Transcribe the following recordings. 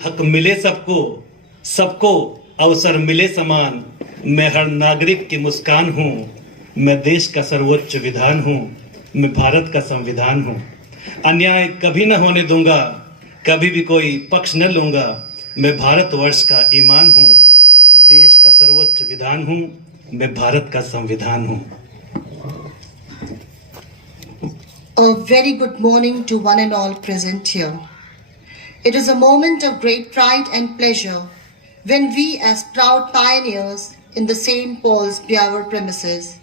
हक मिले सबको, सबको अवसर मिले समान। मैं हर नागरिक की मुस्कान हूँ, मैं देश का सर्वोच्च विधान हूँ, मैं भारत का संविधान हूँ। अन्याय कभी न होने दूंगा, कभी भी कोई पक्ष न लूंगा। मैं भारतवर्ष का ईमान हूँ, देश का सर्वोच्च विधान हूँ, मैं भारत का संविधान हूँ। A very good morning to one and all present here. It is a moment of great pride and pleasure when we, as proud pioneers in the St. Paul's Beawar premises,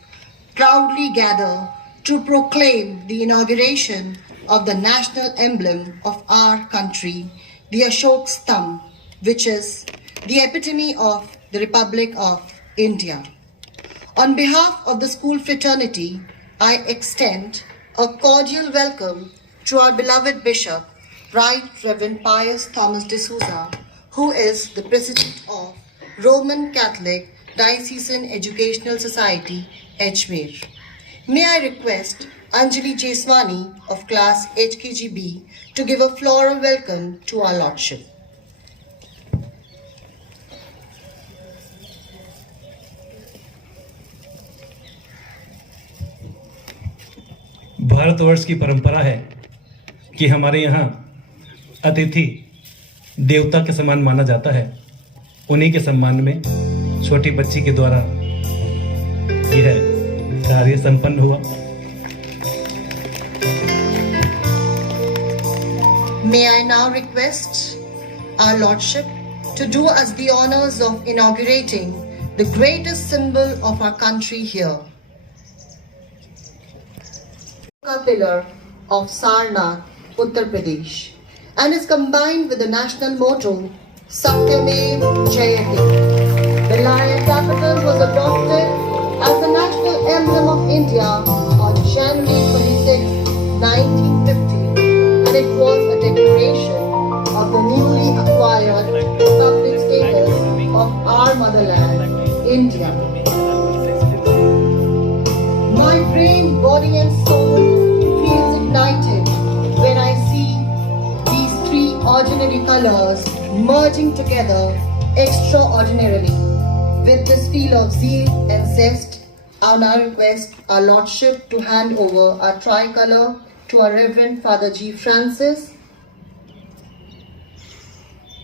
proudly gather to proclaim the inauguration of the national emblem of our country, the Ashok Stambh, which is the epitome of the Republic of India. On behalf of the school fraternity, I extend a cordial welcome to our beloved Bishop, Right Reverend Pius Thomas D'Souza, who is the President of Roman Catholic Diocesan Educational Society, Ajmer. May I request Anjali Jeswani of class HKGB to give a floral welcome to our Lordship. Bharatvarsh की परंपरा है कि हमारे यहाँ अतिथि देवता के समान माना जाता है। उन्हीं के सम्मान में छोटी बच्ची के द्वारा यह कार्य संपन्न हुआ। May I now request our Lordship to do us the honors of inaugurating the greatest symbol of our country here, a pillar of Sarnath, Uttar Pradesh, and is combined with the national motto Satyamev Jayate. The lion capital was adopted as the national emblem of India on January 26, 1950, and it was a declaration of the newly acquired republic status of our motherland, India. My brain, body and soul feels ignited when I see these three ordinary colors merging together extraordinarily. With this feel of zeal and zest, I now request our Lordship to hand over our tricolour to our Reverend Father G. Francis.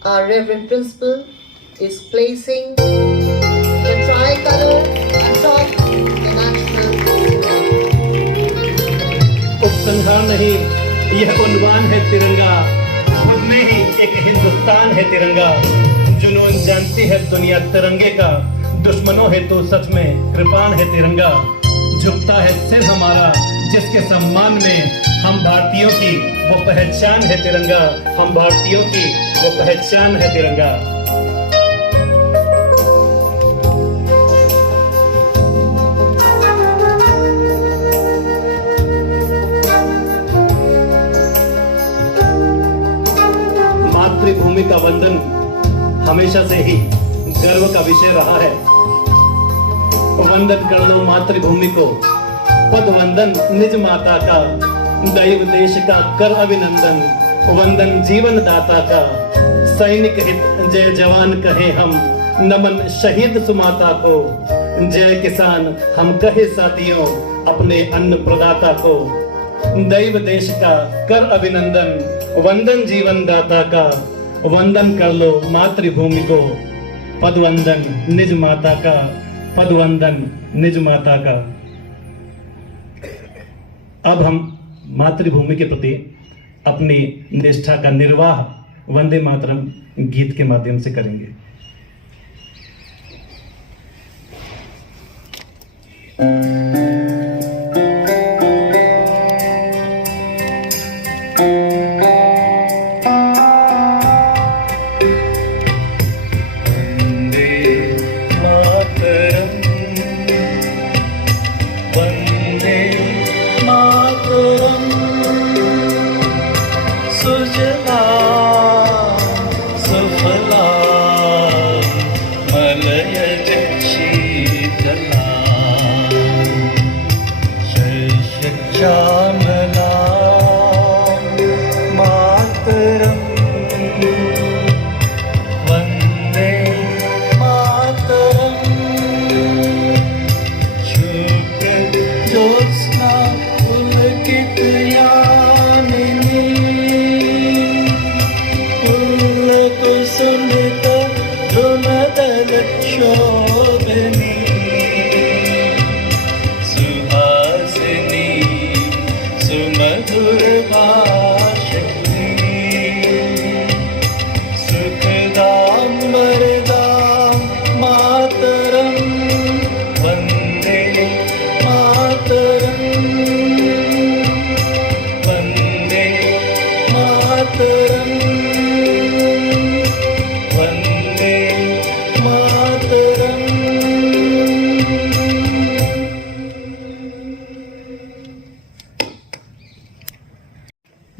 Our Reverend Principal is placing the tricolour atop the national symbol. उपसंहार नहीं, यह उन्वान है तिरंगा, खुद में ही एक हिंदुस्तान है तिरंगा। जुनून जानती है दुनिया तिरंगे का, दुश्मनों है तो सच में कृपाण है तिरंगा। झुकता है सिर हमारा जिसके सम्मान में हम भारतीयों की वो पहचान है तिरंगा, हम भारतीयों की वो पहचान है तिरंगा। मातृभूमि का वंदन हमेशा से ही गर्व का विषय रहा है। वंदन कर लो मातृभूमि को, पद वंदन निज माता का, दैव देश का कर अभिनंदन, वंदन जीवन दाता का। सैनिक हित जय जवान कहे हम, नमन शहीद सुमाता को। जय किसान हम कहे साथियों, अपने अन्न प्रदाता को। दैव देश का कर अभिनंदन, वंदन जीवन दाता का। वंदन कर लो मातृभूमि को, पद वंदन निज माता का, पद वंदन निज माता का। अब हम मातृभूमि के प्रति अपनी निष्ठा का निर्वाह वंदे मातरम गीत के माध्यम से करेंगे। मलयज शीतला कुसुमित द्रुमदल शोभनी सुहासिनी सुमधुर भाषिणी सुखदां वरदां मातरं वन्दे मातरं वन्दे मातरं वन्दे मातरं।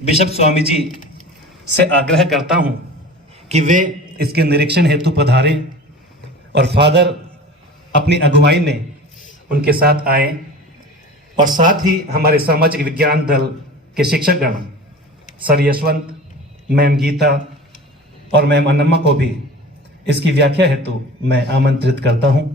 बिशप स्वामी जी से आग्रह करता हूं कि वे इसके निरीक्षण हेतु पधारें और फादर अपनी अगुवाई में उनके साथ आए और साथ ही हमारे सामाजिक विज्ञान दल के शिक्षकगण सर यशवंत, मैम गीता और मैम अन्नमा को भी इसकी व्याख्या हेतु मैं आमंत्रित करता हूं।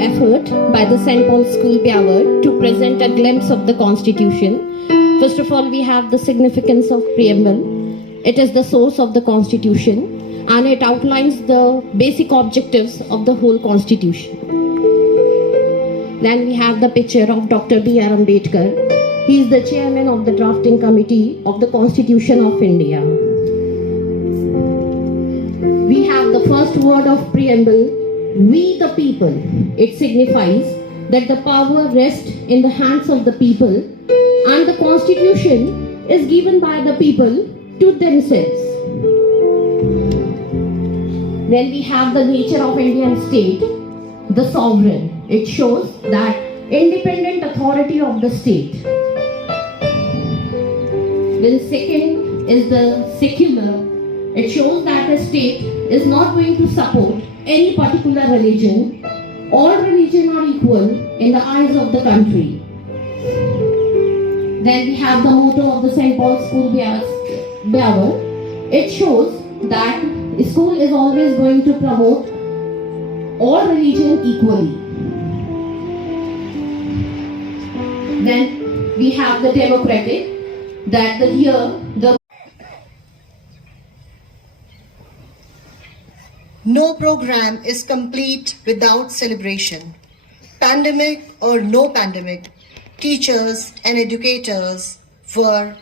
Effort by the St. Paul's School Beawar to present a glimpse of the Constitution. First of all, we have the significance of preamble. It is the source of the Constitution and it outlines the basic objectives of the whole Constitution. Then we have the picture of Dr. B.R. Ambedkar. He is the chairman of the drafting committee of the Constitution of India. We have the first word of preamble, we the people. It signifies that the power rests in the hands of the people and the Constitution is given by the people to themselves. Then we have the nature of Indian state, the sovereign. It shows that independent authority of the state. Then second is the secular. It shows that a state is not going to support any particular religion. All religions are equal in the eyes of the country. Then we have the motto of the St. Paul's School Beawar. It shows that school is always going to promote all religions equally. Then we have the democratic, that the No program is complete without celebration. Pandemic or no pandemic, teachers and educators were,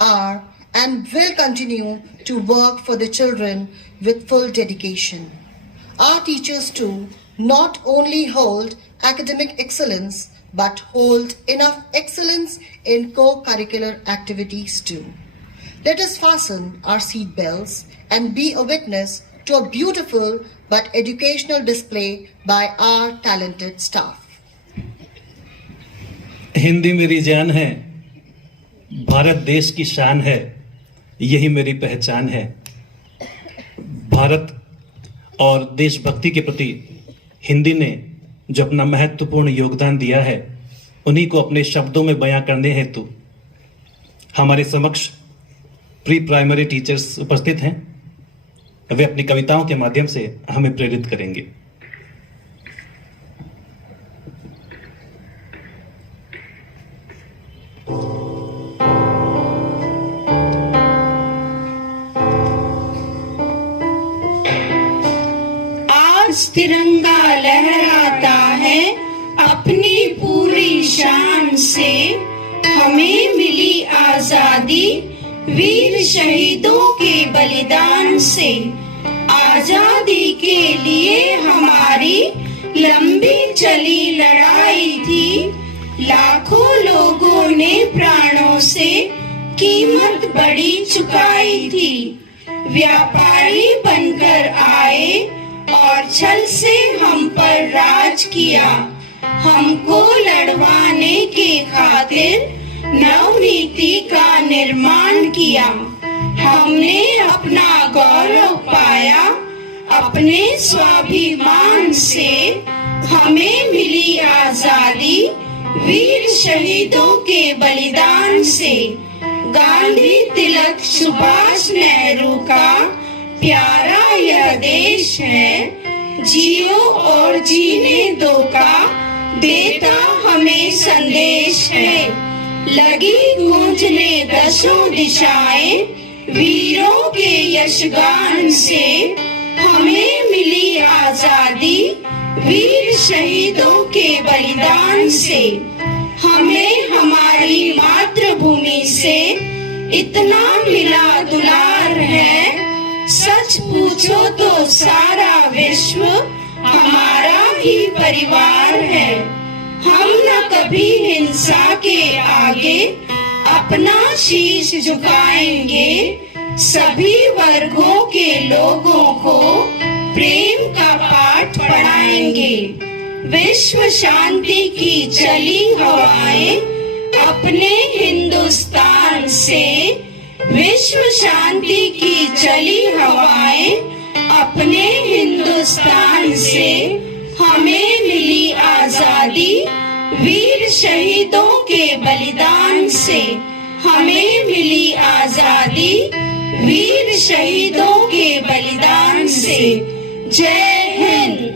are, and will continue to work for the children with full dedication. Our teachers too not only hold academic excellence but hold enough excellence in co-curricular activities too. Let us fasten our seat belts and be a witness to a beautiful but educational display by our talented staff. Hindi मेरी जान है, भारत देश की शान है, यही मेरी पहचान है। भारत और देशभक्ति के प्रति हिंदी ने जो अपना महत्वपूर्ण योगदान दिया है, उन्हीं को अपने शब्दों में बयां करने हेतु हमारे समक्ष प्री प्राइमरी टीचर्स उपस्थित हैं। वे अपनी कविताओं के माध्यम से हमें प्रेरित करेंगे। आज तिरंगा लहराता है अपनी पूरी शान से, हमें मिली आजादी वीर शहीदों के बलिदान से। आजादी के लिए हमारी लंबी चली लड़ाई थी, लाखों लोगों ने प्राणों से कीमत बड़ी चुकाई थी। व्यापारी बनकर आए और छल से हम पर राज किया, हमको लड़वाने के खातिर नवनीति का निर्माण किया। हमने अपना गौरव पाया, अपने स्वाभिमान से हमें मिली आजादी, वीर शहीदों के बलिदान से। गांधी, तिलक, सुभाष, नेहरू का प्यारा यह देश है, जियो और जीने दो का देता हमें संदेश है। लगी गूंजने दसों दिशाएं, वीरों के यशगान से हमें मिली आजादी, वीर शहीदों के बलिदान से। हमें हमारी मातृभूमि से इतना मिला दुलार है, सच पूछो तो सारा विश्व हमारा ही परिवार है। हम न कभी हिंसा के आगे अपना शीश झुकाएंगे, सभी वर्गों के लोगों को प्रेम का पाठ पढ़ाएंगे। विश्व शांति की चली हवाएं अपने हिंदुस्तान से, विश्व शांति की चली हवाएं अपने हिंदुस्तान से। हमें मिली आजादी, वीर शहीदों के बलिदान से। हमें मिली आजादी, वीर शहीदों के बलिदान से। जय Hind.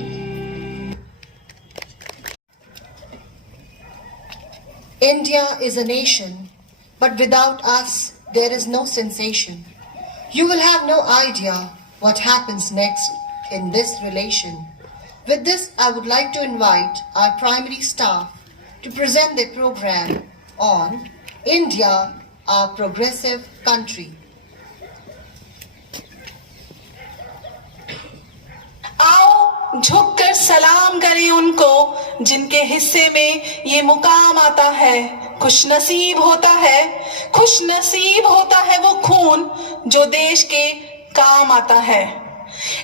India is a nation, but without us, there is no sensation. You will have no idea what happens next in this relation. With this, I would like to invite our primary staff to present their program on India, our progressive country. आओ झुककर सलाम करें उनको जिनके हिस्से में ये मुकाम आता है। खुशनसीब होता है वो खून जो देश के काम आता है।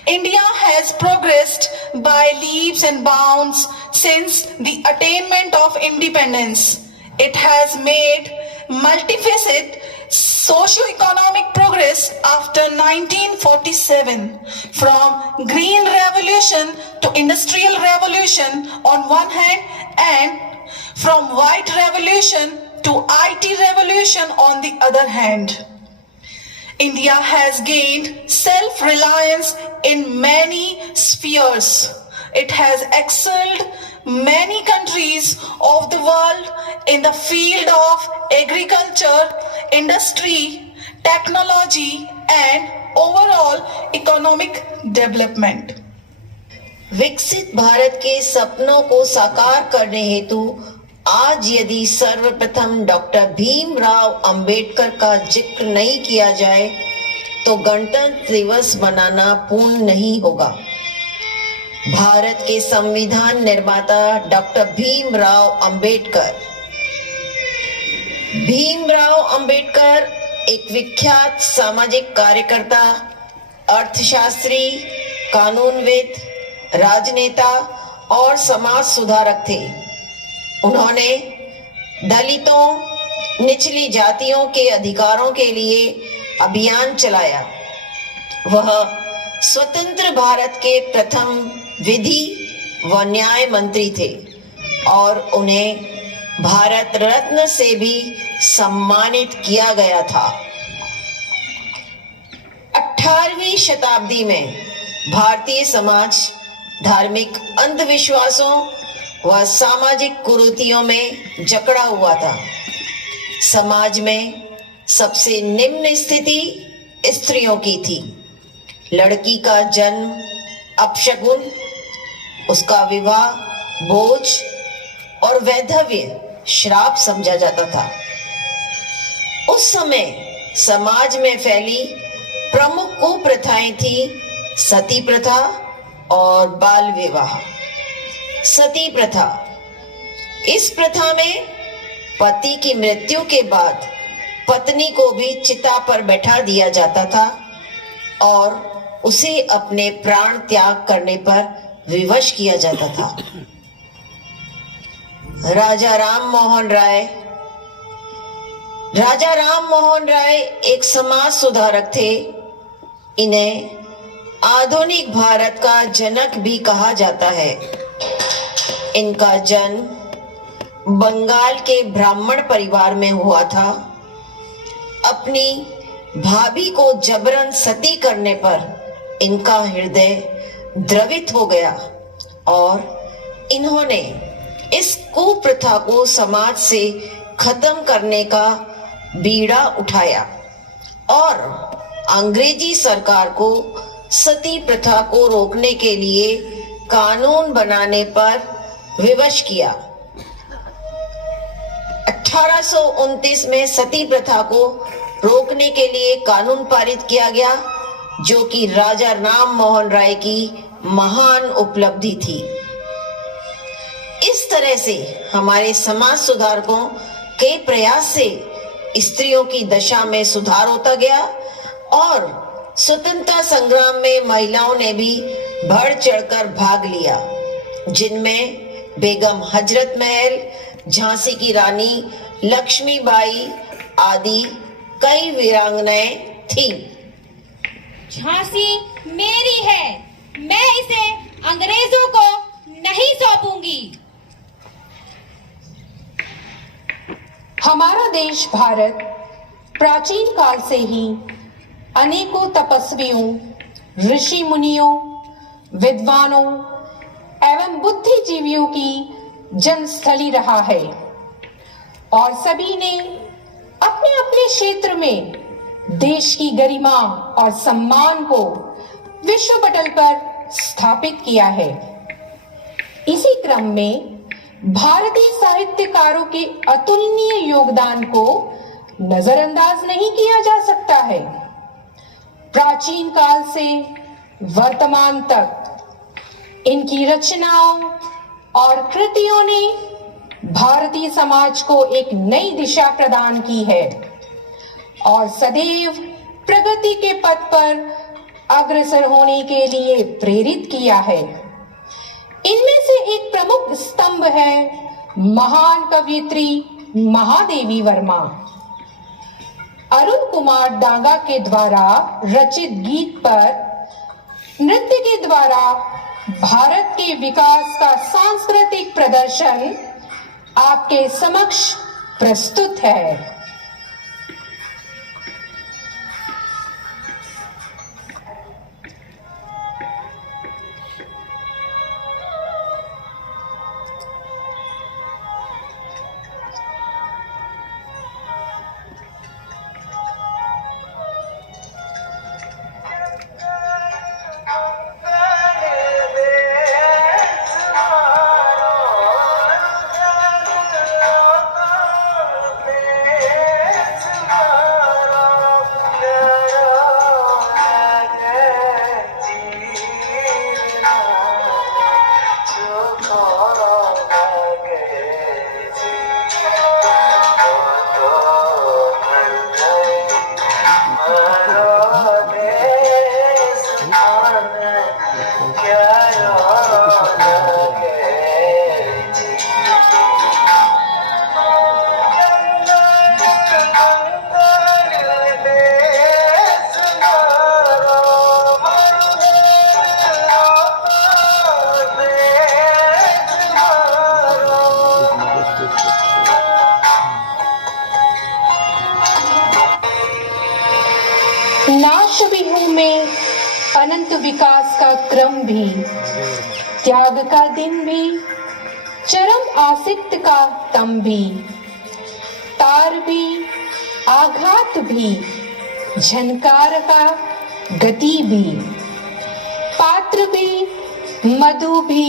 India has progressed by leaps and bounds since the attainment of independence. It has made multifaceted socio-economic progress after 1947, from Green Revolution to Industrial Revolution on one hand, and from White Revolution to IT Revolution on the other hand. India has gained self-reliance in many spheres. It has excelled many countries of the world in the field of agriculture, industry, technology, and overall economic development. विकसित भारत के सपनों को साकार करने हेतु आज यदि सर्वप्रथम डॉक्टर भीमराव अंबेडकर का जिक्र नहीं किया जाए तो गणतंत्र दिवस मनाना पूर्ण नहीं होगा। भारत के संविधान निर्माता डॉक्टर भीमराव अंबेडकर एक विख्यात सामाजिक कार्यकर्ता, अर्थशास्त्री, कानूनविद, राजनेता और समाज सुधारक थे। उन्होंने दलितों, निचली जातियों के अधिकारों के लिए अभियान चलाया। वह स्वतंत्र भारत के प्रथम विधि व न्याय मंत्री थे और उन्हें भारत रत्न से भी सम्मानित किया गया था। 18वीं शताब्दी में भारतीय समाज धार्मिक अंधविश्वासों व सामाजिक कुरीतियों में जकड़ा हुआ था। समाज में सबसे निम्न स्थिति स्त्रियों की थी। लड़की का जन्म अपशगुन, उसका विवाह बोझ और वैधव्य श्राप समझा जाता था। उस समय समाज में फैली प्रमुख कुप्रथाएं थी सती प्रथा और बाल विवाह। सती प्रथा, इस प्रथा में पति की मृत्यु के बाद पत्नी को भी चिता पर बैठा दिया जाता था और उसे अपने प्राण त्याग करने पर विवश किया जाता था। राजा राम मोहन राय राजा राम मोहन राय एक समाज सुधारक थे। इन्हें आधुनिक भारत का जनक भी कहा जाता है। इनका जन्म बंगाल के ब्राह्मण परिवार में हुआ था। अपनी भाभी को जबरन सती करने पर इनका हृदय द्रवित हो गया और इन्होंने इस कुप्रथा को समाज से खत्म करने का बीड़ा उठाया और अंग्रेजी सरकार को सती प्रथा को रोकने के लिए कानून बनाने पर विवश किया। 1829 में सती प्रथा को रोकने के लिए कानून पारित किया गया, जो कि राजा राम मोहन राय की महान उपलब्धि थी। इस तरह से हमारे समाज सुधारकों के प्रयास से स्त्रियों की दशा में सुधार होता गया और स्वतंत्रता संग्राम में महिलाओं ने भी बढ़ चढ़कर भाग लिया, जिनमें बेगम हजरत महल, झांसी की रानी लक्ष्मीबाई आदि कई वीरांगनाएं थीं। झांसी मेरी है, मैं इसे अंग्रेजों को नहीं सौंपूंगी। हमारा देश भारत प्राचीन काल से ही अनेकों तपस्वियों, ऋषि मुनियों, विद्वानों एवं बुद्धिजीवियों की जन्मस्थली रहा है और सभी ने अपने अपने क्षेत्र में देश की गरिमा और सम्मान को विश्व पटल पर स्थापित किया है। इसी क्रम में भारतीय साहित्यकारों के अतुलनीय योगदान को नजरअंदाज नहीं किया जा सकता है। प्राचीन काल से वर्तमान तक इनकी रचनाओं और कृतियों ने भारतीय समाज को एक नई दिशा प्रदान की है और सदैव प्रगति के पथ पर अग्रसर होने के लिए प्रेरित किया है। इनमें से एक प्रमुख स्तंभ है महान कवयित्री महादेवी वर्मा। अरुण कुमार डांगा के द्वारा रचित गीत पर नृत्य के द्वारा भारत के विकास का सांस्कृतिक प्रदर्शन आपके समक्ष प्रस्तुत है। नाश विहू में अनंत विकास का क्रम भी, त्याग का दिन भी, चरम आसिक्त का तम भी, तार भी, आघात भी, झनकार का गति भी, पात्र भी, मधु भी,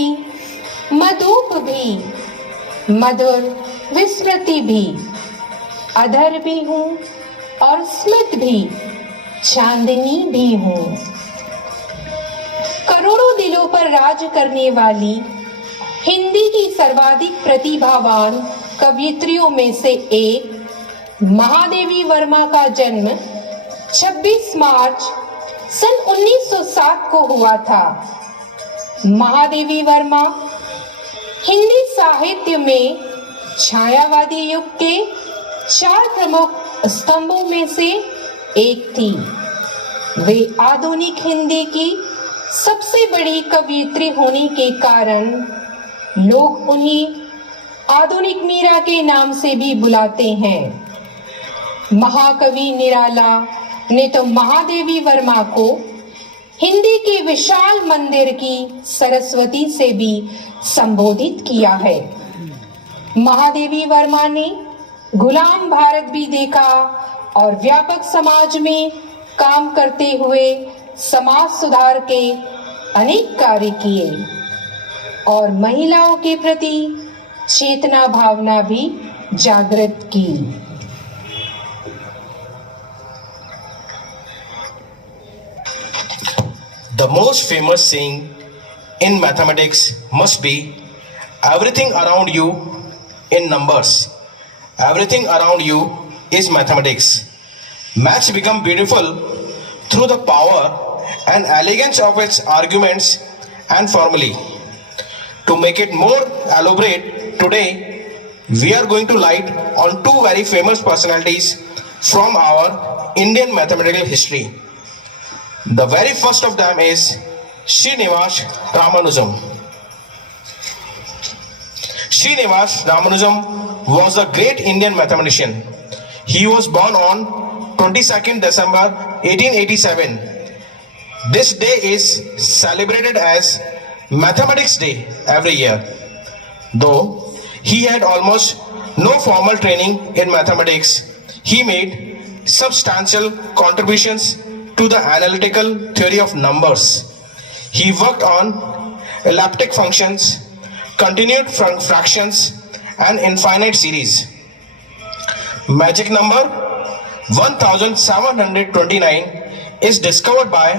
मधुप भी, मधुर विस्मृति भी, अधर भी हूँ और स्मित भी, चांदनी भी हूँ। करोड़ों दिलों पर राज करने वाली हिंदी की सर्वाधिक प्रतिभावान कवयित्रियों में से एक महादेवी वर्मा का जन्म 26 मार्च सन 1907 को हुआ था। महादेवी वर्मा हिंदी साहित्य में छायावादी युग के 4 प्रमुख स्तंभों में से एक थी। वे आधुनिक हिंदी की सबसे बड़ी कवयित्री होने के कारण लोग उन्हें आधुनिक मीरा के नाम से भी बुलाते हैं। महाकवि निराला ने तो महादेवी वर्मा को हिंदी के विशाल मंदिर की सरस्वती से भी संबोधित किया है। महादेवी वर्मा ने गुलाम भारत भी देखा और व्यापक समाज में काम करते हुए समाज सुधार के अनेक कार्य किए और महिलाओं के प्रति चेतना भावना भी जागृत की। The most famous saying in mathematics must be everything around you in numbers. Everything around you is mathematics. Maths become beautiful through the power and elegance of its arguments and formulae. To make it more elaborate, today we are going to light on two very famous personalities from our Indian mathematical history. The very first of them is Srinivas Ramanujan. Srinivas Ramanujan was a great Indian mathematician. He was born on 22nd December 1887. This day is celebrated as Mathematics Day every year. Though he had almost no formal training in mathematics, he made substantial contributions to the analytical theory of numbers. He worked on elliptic functions, continued fractions, and infinite series. Magic number 1729 is discovered by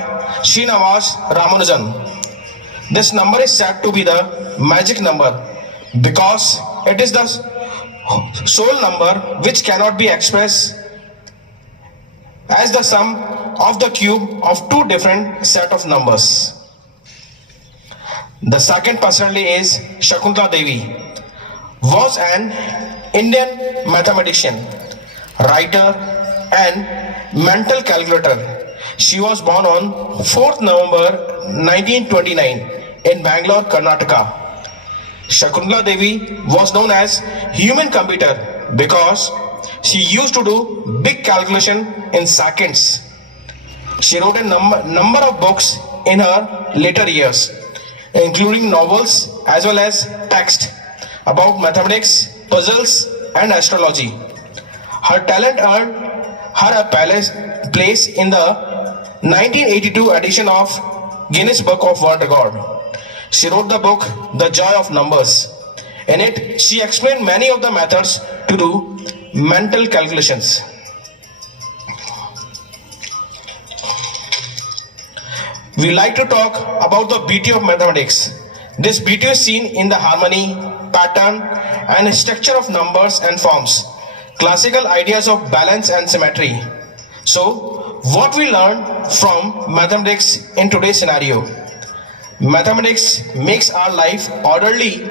Srinivas Ramanujan. This number is said to be the magic number because it is the sole number which cannot be expressed as the sum of the cube of two different set of numbers. The second personality is Shakuntala Devi, was an Indian mathematician, writer and mental calculator. She was born on 4th November 1929 in Bangalore, Karnataka. Shakuntala Devi was known as human computer because she used to do big calculation in seconds. She wrote a number of books in her later years, including novels as well as text about mathematics, puzzles, and astrology. Her talent earned her a place in the 1982 edition of Guinness Book of World Record. She wrote the book The Joy of Numbers. In it, she explained many of the methods to do mental calculations. We like to talk about the beauty of mathematics. This beauty is seen in the harmony, pattern, and structure of numbers and forms, classical ideas of balance and symmetry. So, what we learn from mathematics in today's scenario? Mathematics makes our life orderly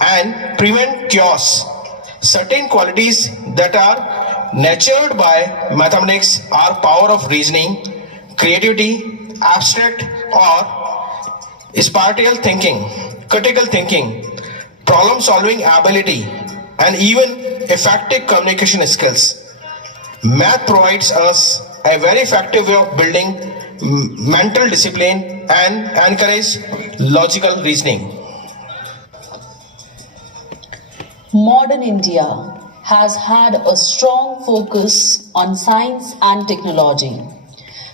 and prevent chaos. Certain qualities that are nurtured by mathematics are power of reasoning, creativity, abstract or spatial thinking, critical thinking, problem solving ability, and even effective communication skills. Math provides us a very effective way of building mental discipline and encourage logical reasoning. Modern India has had a strong focus on science and technology,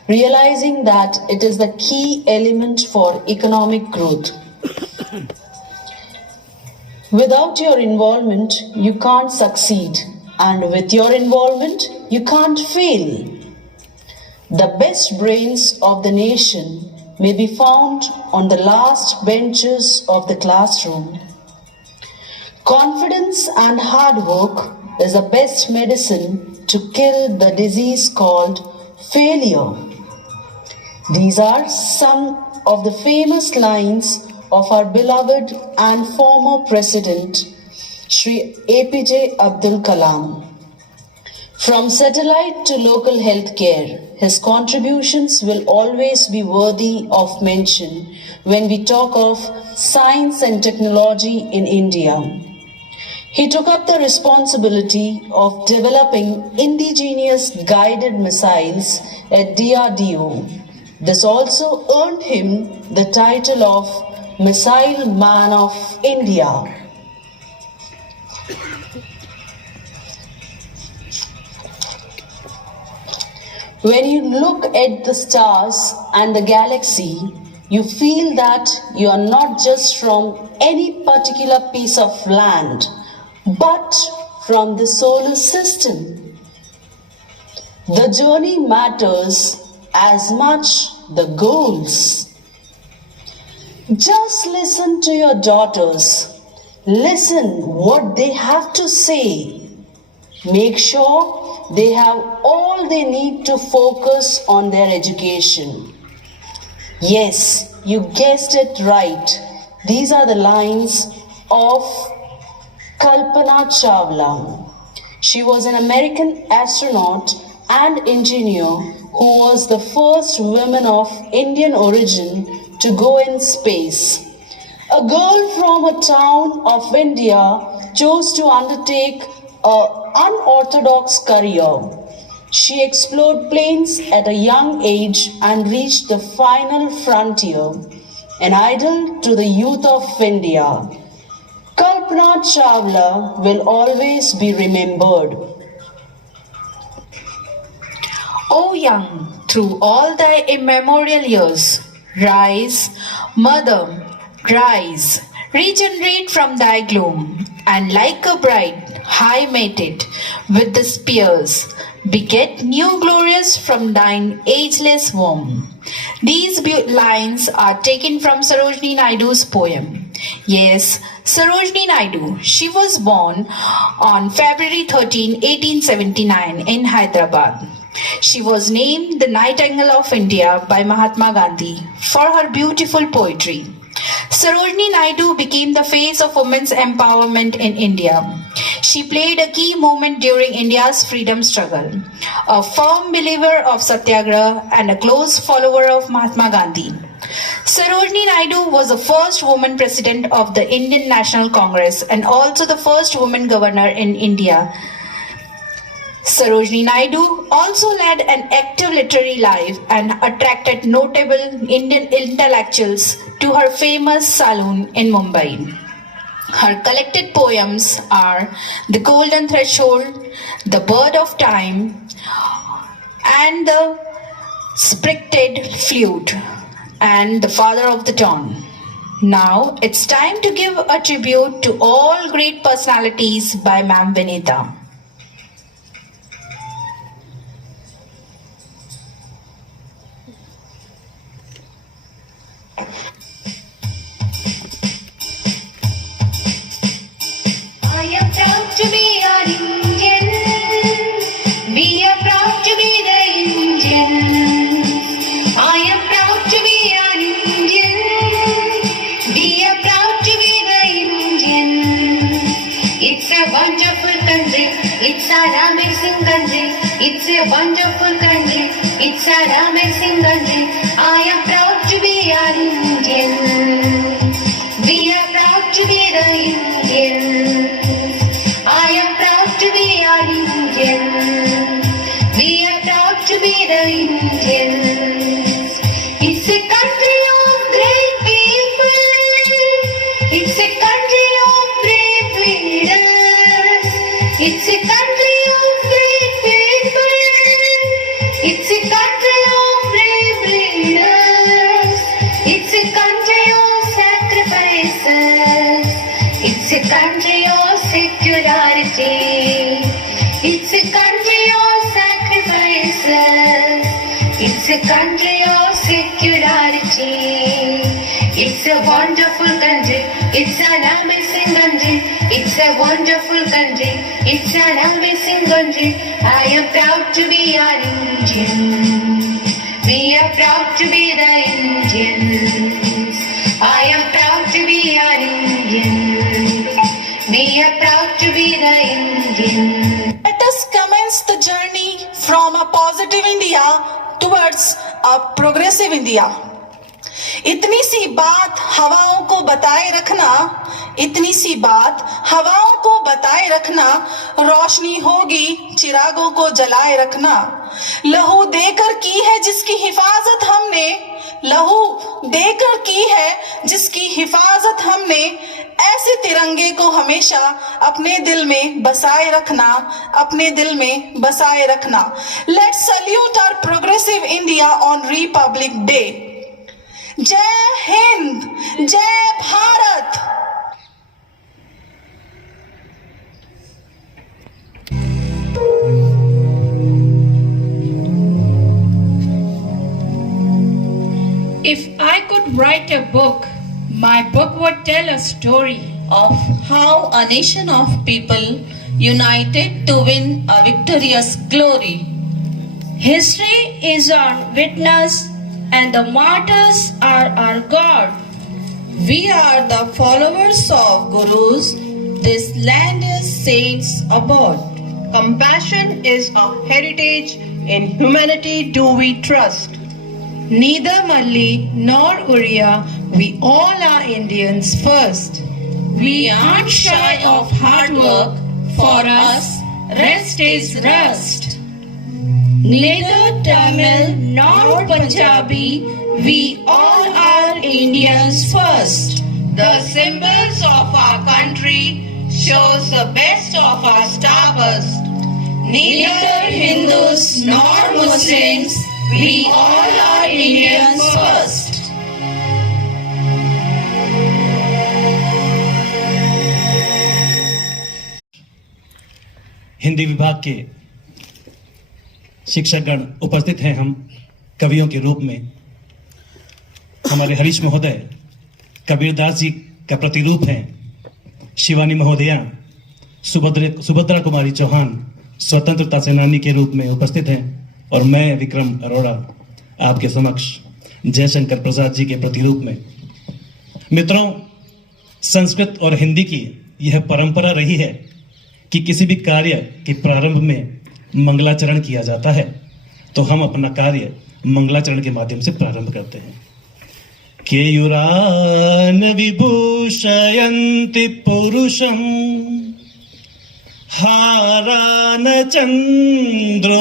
realizing that it is the key element for economic growth. Without your involvement, you can't succeed, and with your involvement, you can't fail. The best brains of the nation may be found on the last benches of the classroom. Confidence and hard work is the best medicine to kill the disease called failure. These are some of the famous lines of our beloved and former President, Shri APJ Abdul Kalam. From satellite to local healthcare, his contributions will always be worthy of mention when we talk of science and technology in India. He took up the responsibility of developing indigenous guided missiles at DRDO. This also earned him the title of Missile Man of India. When you look at the stars and the galaxy, you feel that you are not just from any particular piece of land, but from the solar system. The journey matters as much the goals. Just listen to your daughters. Listen what they have to say. Make sure they have all they need to focus on their education. Yes, you guessed it right. These are the lines of Kalpana Chawla. She was an American astronaut and engineer who was the first woman of Indian origin to go in space. A girl from a town of India chose to undertake an unorthodox career. She explored planes at a young age and reached the final frontier, an idol to the youth of India. Kalpana Chawla will always be remembered. O young, through all thy immemorial years, rise, mother, rise, regenerate from thy gloom, and like a bride high mated with the spears, beget new glorious from thine ageless womb. These lines are taken from Sarojini Naidu's poem. Yes, Sarojini Naidu. She was born on February 13, 1879 in Hyderabad. She was named the Nightingale of India by Mahatma Gandhi for her beautiful poetry. Sarojini Naidu became the face of women's empowerment in India. She played a key moment during India's freedom struggle, a firm believer of Satyagraha and a close follower of Mahatma Gandhi. Sarojini Naidu was the first woman president of the Indian National Congress and also the first woman governor in India. Sarojini Naidu also led an active literary life and attracted notable Indian intellectuals to her famous saloon in Mumbai. Her collected poems are The Golden Threshold, The Bird of Time, and The Sprigged Flute, and The Father of the Dawn. Now it's time to give a tribute to all great personalities by Ma'am Vinita. I am proud to be an Indian. We are proud to be the Indians. I am proud to be an Indian. We are proud to be the Indians. It's a wonderful country. It's an amazing country. It's a wonderful country. It's an amazing country. I am proud to be an Indian. We are proud to be the Indians. I am proud to be an Indian. We are proud to be the Indians. It's a country of great people. It's a country of brave leaders. It's a country of great people. It's a country of brave leaders. It's a country of sacrifices. It's a country of secularity. It's a country of sacrifices. It's a country of secularity. It's a wonderful country. It's an amazing country. It's a wonderful country. It's an amazing country. I am proud to be an Indian. We are proud to be the Indians. I am proud to be an Indian. We are proud to be the Indians. Let us commence the journey positive India towards a progressive India. इतनी सी बात हवाओं को बताए रखना, इतनी सी बात हवाओं को बताए रखना, रोशनी होगी चिरागों को जलाए रखना। लहू देकर की है जिसकी हिफाजत हमने, लहू देकर की है जिसकी हिफाजत हमने, ऐसे तिरंगे को हमेशा अपने दिल में बसाए रखना, अपने दिल में बसाए रखना। Let's salute our progressive India on republic day. जय हिंद, जय Bharat. If I could write a book, my book would tell a story of how a nation of people united to win a victorious glory. History is our witness and the martyrs are our God. We are the followers of gurus. This land is saints abroad. Compassion is our heritage. In humanity do we trust. Neither Malli nor Uriya, we all are Indians first. We aren't shy of hard work. For us, rest is rust. Neither Tamil nor Punjabi, we all are Indians first. The symbols of our country shows the best of our starburst. Neither Hindus nor Muslims, we all are Indians first. Hindi विभाग के शिक्षकगण उपस्थित हैं। हम कवियों के रूप में हमारे हरीश महोदय कबीरदास जी का प्रतिरूप हैं। शिवानी महोदया सुभद्रा कुमारी चौहान स्वतंत्रता सेनानी के रूप में उपस्थित हैं और मैं विक्रम अरोड़ा आपके समक्ष जयशंकर प्रसाद जी के प्रतिरूप में। मित्रों, संस्कृत और हिंदी की यह परंपरा रही है कि किसी भी कार्य के प्रारंभ में मंगलाचरण किया जाता है, तो हम अपना कार्य मंगलाचरण के माध्यम से प्रारंभ करते हैं। केयुरान विभूषयन्ति पुरुषं हारान चन्द्रोज्ज्वला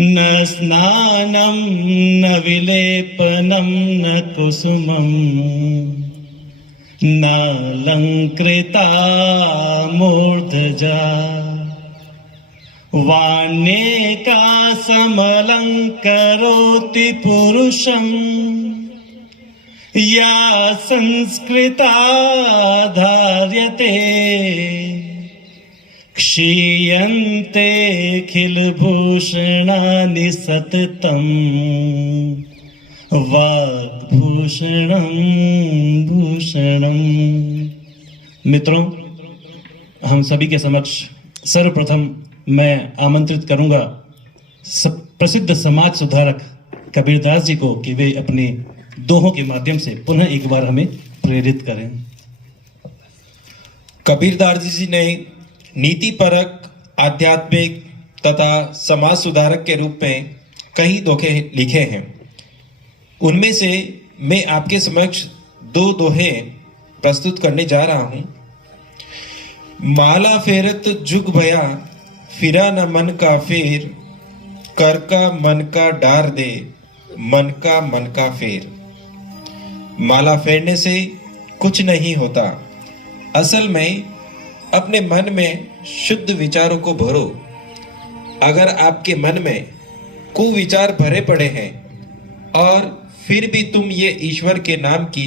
न स्नानं न विलेपनं न कुसुमं नालंकृता मूर्धजा वाण्येका समलंकरोति पुरुषं या संस्कृता धार्यते क्षीयन्ते खिलभूषणानि सततं वाग्भूषणं भूषणं। मित्रों, हम सभी के समक्ष सर्वप्रथम मैं आमंत्रित करूंगा प्रसिद्ध समाज सुधारक कबीरदास जी को कि वे अपने दोहों के माध्यम से पुनः एक बार हमें प्रेरित करें। कबीरदास जी ने नीतिपरक, आध्यात्मिक तथा समाज सुधारक के रूप में कई दोहे लिखे हैं। उनमें से मैं आपके समक्ष दो दोहे प्रस्तुत करने जा रहा हूं। माला फेरत जुग भया, फिरा न मन का फेर, कर का मन का डार दे, मन का फेर। माला फेरने से कुछ नहीं होता, असल में अपने मन में शुद्ध विचारों को भरो। अगर आपके मन में कुविचार भरे पड़े हैं और फिर भी तुम ये ईश्वर के नाम की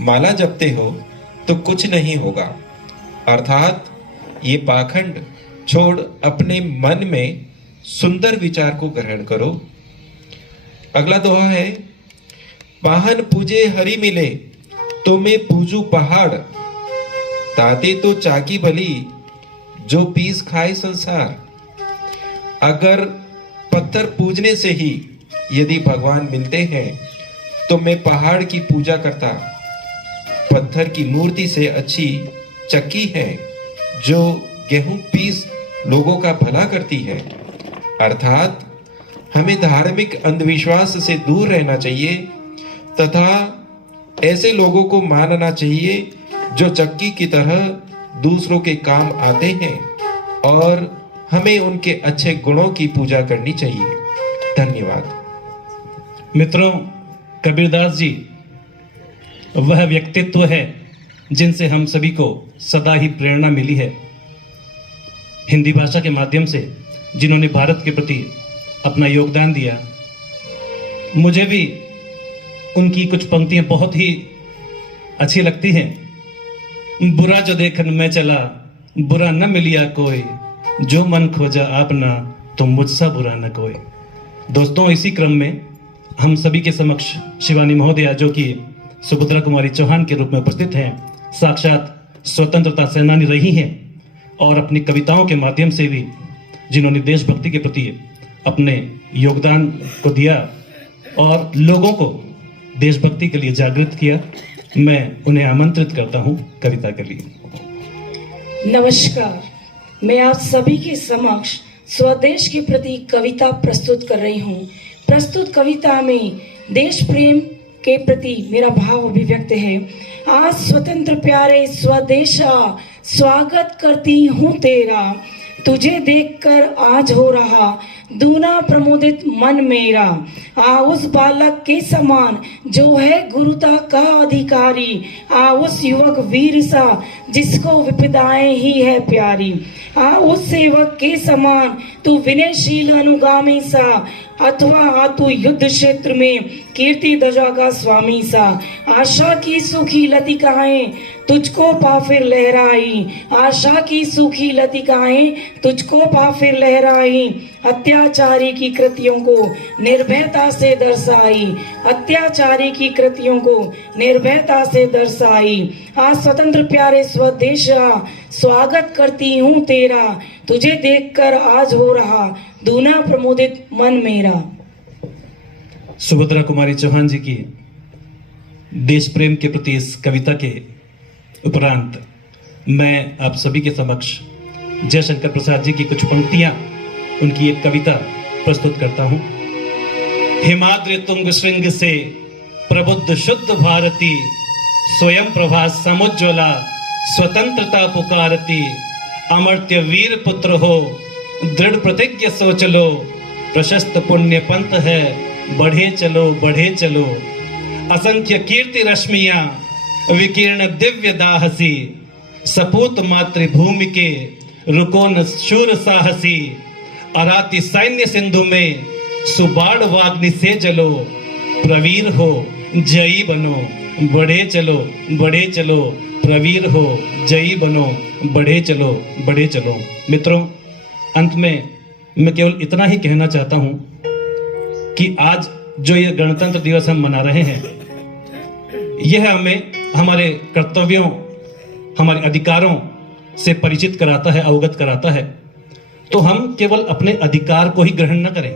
माला जपते हो तो कुछ नहीं होगा। अर्थात ये पाखंड छोड़ अपने मन में सुंदर विचार को ग्रहण करो। अगला दोहा है, पाहन पूजे हरि मिले, तो मैं पूजू पहाड़, ताते तो चाकी भली, जो पीस खाए संसार। अगर पत्थर पूजने से ही यदि भगवान मिलते हैं तो मैं पहाड़ की पूजा करता। पत्थर की मूर्ति से अच्छी चक्की है जो गेहूं पीस लोगों का भला करती है। अर्थात हमें धार्मिक अंधविश्वास से दूर रहना चाहिए तथा ऐसे लोगों को मानना चाहिए जो चक्की की तरह दूसरों के काम आते हैं और हमें उनके अच्छे गुणों की पूजा करनी चाहिए। धन्यवाद। मित्रों, कबीरदास जी वह व्यक्तित्व है जिनसे हम सभी को सदा ही प्रेरणा मिली है। हिंदी भाषा के माध्यम से जिन्होंने भारत के प्रति अपना योगदान दिया। मुझे भी उनकी कुछ पंक्तियां बहुत ही अच्छी लगती हैं। बुरा जो देखन में चला, बुरा न मिलिया कोई, जो मन खोजा आपना, तो मुझसा बुरा न कोई। दोस्तों, इसी क्रम में हम सभी के समक्ष शिवानी महोदया, जो कि सुभद्रा कुमारी चौहान के रूप में उपस्थित हैं, साक्षात स्वतंत्रता सेनानी रही हैं और अपनी कविताओं के माध्यम से भी जिन्होंने देशभक्ति के प्रति अपने योगदान को दिया और लोगों को देशभक्ति के लिए जागृत किया, मैं उन्हें आमंत्रित करता हूं कविता के लिए। नमस्कार, मैं आप सभी के समक्ष स्वदेश के प्रति कविता प्रस्तुत कर रही हूँ। प्रस्तुत कविता में देश प्रेम के प्रति मेरा भाव अभिव्यक्त है। आज स्वतंत्र प्यारे स्वदेशा, स्वागत करती हूँ तेरा, तुझे देखकर आज हो रहा दूना प्रमोदित मन मेरा। आ उस बालक के समान जो है गुरुता का अधिकारी, आ उस युवक वीर सा जिसको विपदाएं ही है प्यारी। आ उस सेवक के समान तू विनयशील अनुगामी सा, अथवा आ तू युद्ध क्षेत्र में कीर्ति ध्वजा का स्वामी सा। आशा की सूखी लतिकाएं तुझको पा फिर लहराई, आशा की सूखी लतिकाएं तुझको पा फिर लहराई। अत्याचारी की कृतियों को निर्भयता से दर्शाई, अत्याचारी की कृतियों को निर्भयता से दर्शाई। आज स्वतंत्र प्यारे स्वदेशा, स्वागत करती हूँ तेरा, तुझे देखकर आज हो रहा दूना प्रमोदित मन मेरा। सुभद्रा कुमारी चौहान जी की देश प्रेम के प्रति इस कविता के उपरांत मैं आप सभी के समक्ष जयशंकर प्रसाद जी की कुछ पंक्तियां, उनकी एक कविता प्रस्तुत करता हूं। हिमाद्रि तुंग श्रृंग से प्रबुद्ध शुद्ध भारती, स्वयं प्रभा समुज्ज्वला स्वतंत्रता पुकारती। अमर्त्य वीर पुत्र हो, दृढ़ प्रतिज्ञ सोच लो, प्रशस्त पुण्य पंथ है, बढ़े चलो बढ़े चलो। असंख्य कीर्ति रश्मियां विकीर्ण दिव्य दाहसी, सपूत मातृभूमि के रुको न शूर साहसी। अराती सैन्य सिंधु में सुबाड़ वाग्नि से जलो, प्रवीर हो जयी बनो, बढ़े चलो बढ़े चलो। प्रवीर हो जयी बनो, बढ़े चलो बढ़े चलो। मित्रों, अंत में मैं केवल इतना ही कहना चाहता हूं कि आज जो ये गणतंत्र दिवस हम मना रहे हैं, यह हमें हमारे कर्तव्यों, हमारे अधिकारों से परिचित कराता है, अवगत कराता है। तो हम केवल अपने अधिकार को ही ग्रहण न करें,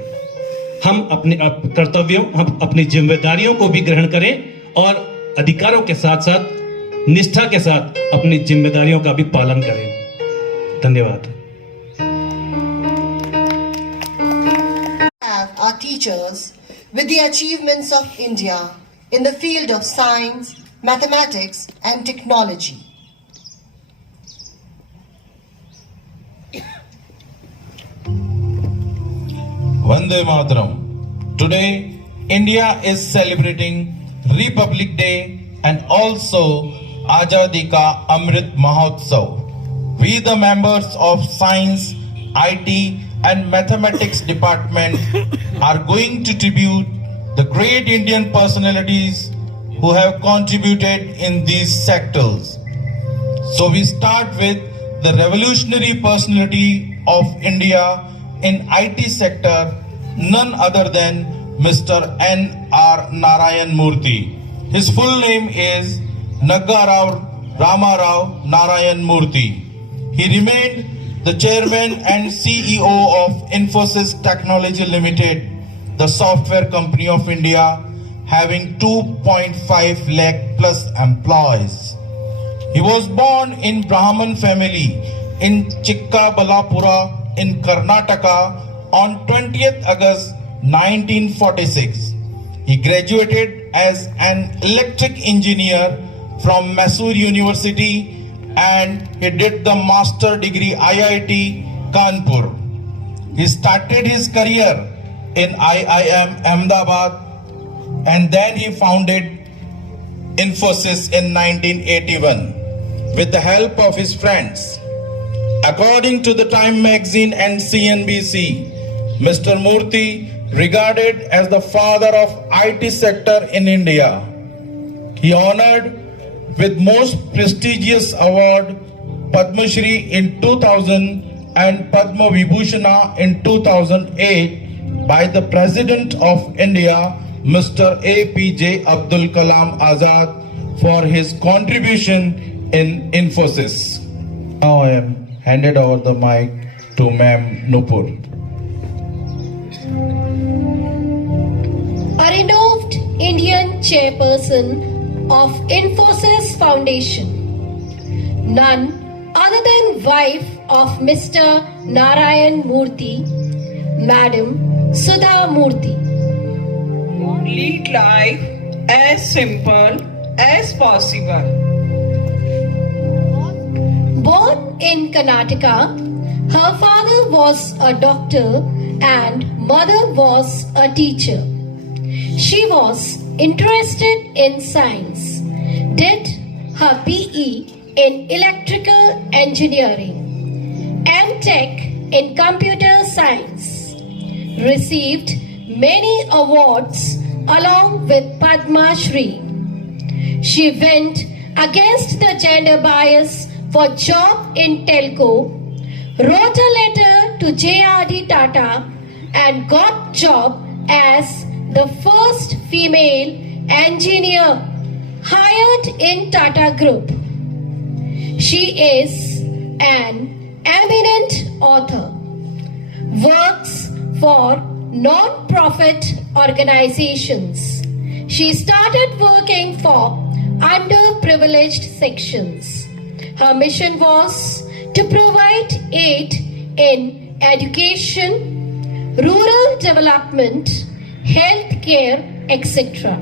हम अपने कर्तव्यों, हम अपनी जिम्मेदारियों को भी ग्रहण करें और अधिकारों के साथ साथ निष्ठा के साथ अपनी जिम्मेदारियों का भी पालन करें। धन्यवाद। Our teachers with the achievements of India in the field of science, mathematics and technology. Vande Mataram. Today, India is celebrating Republic Day and also Azadi Ka Amrit Mahotsav. We, the members of Science, IT and Mathematics Department are going to tribute the great Indian personalities who have contributed in these sectors. So we start with the revolutionary personality of India in IT sector, none other than Mr. N.R. Narayan Murthy. His full name is Naggarao Ramarao Narayan Murthy. He remained the chairman and CEO of Infosys Technology Limited, the software company of India, having 2.5 lakh plus employees. He was born in Brahman family in Chikkabalapura, in Karnataka on 20th August 1946. He graduated as an electric engineer from Mysore University and he did the master degree IIT Kanpur. He started his career in IIM Ahmedabad and then he founded Infosys in 1981 with the help of his friends. According to the Time magazine and CNBC, Mr. Murthy regarded as the father of IT sector in India. He honored with most prestigious award Padma Shri in 2000 and Padma Vibhushana in 2008 by the President of India, Mr. APJ Abdul Kalam Azad, for his contribution in Infosys. Now I am handed over the mic to Ma'am Nupur. A renowned Indian chairperson of Infosys Foundation, none other than wife of Mr. Narayan Murthy, Madam Sudha Murthy. Lead life as simple as possible. Born in Karnataka, her father was a doctor and mother was a teacher. She was interested in science, did her BE in electrical engineering, MTech in computer science, received many awards along with Padma Shri. She went against the gender bias for job in telco, wrote a letter to JRD Tata and got job as the first female engineer hired in Tata Group. She is an eminent author, works for non-profit organizations. She started working for underprivileged sections. Her mission was to provide aid in education, rural development, healthcare, etc.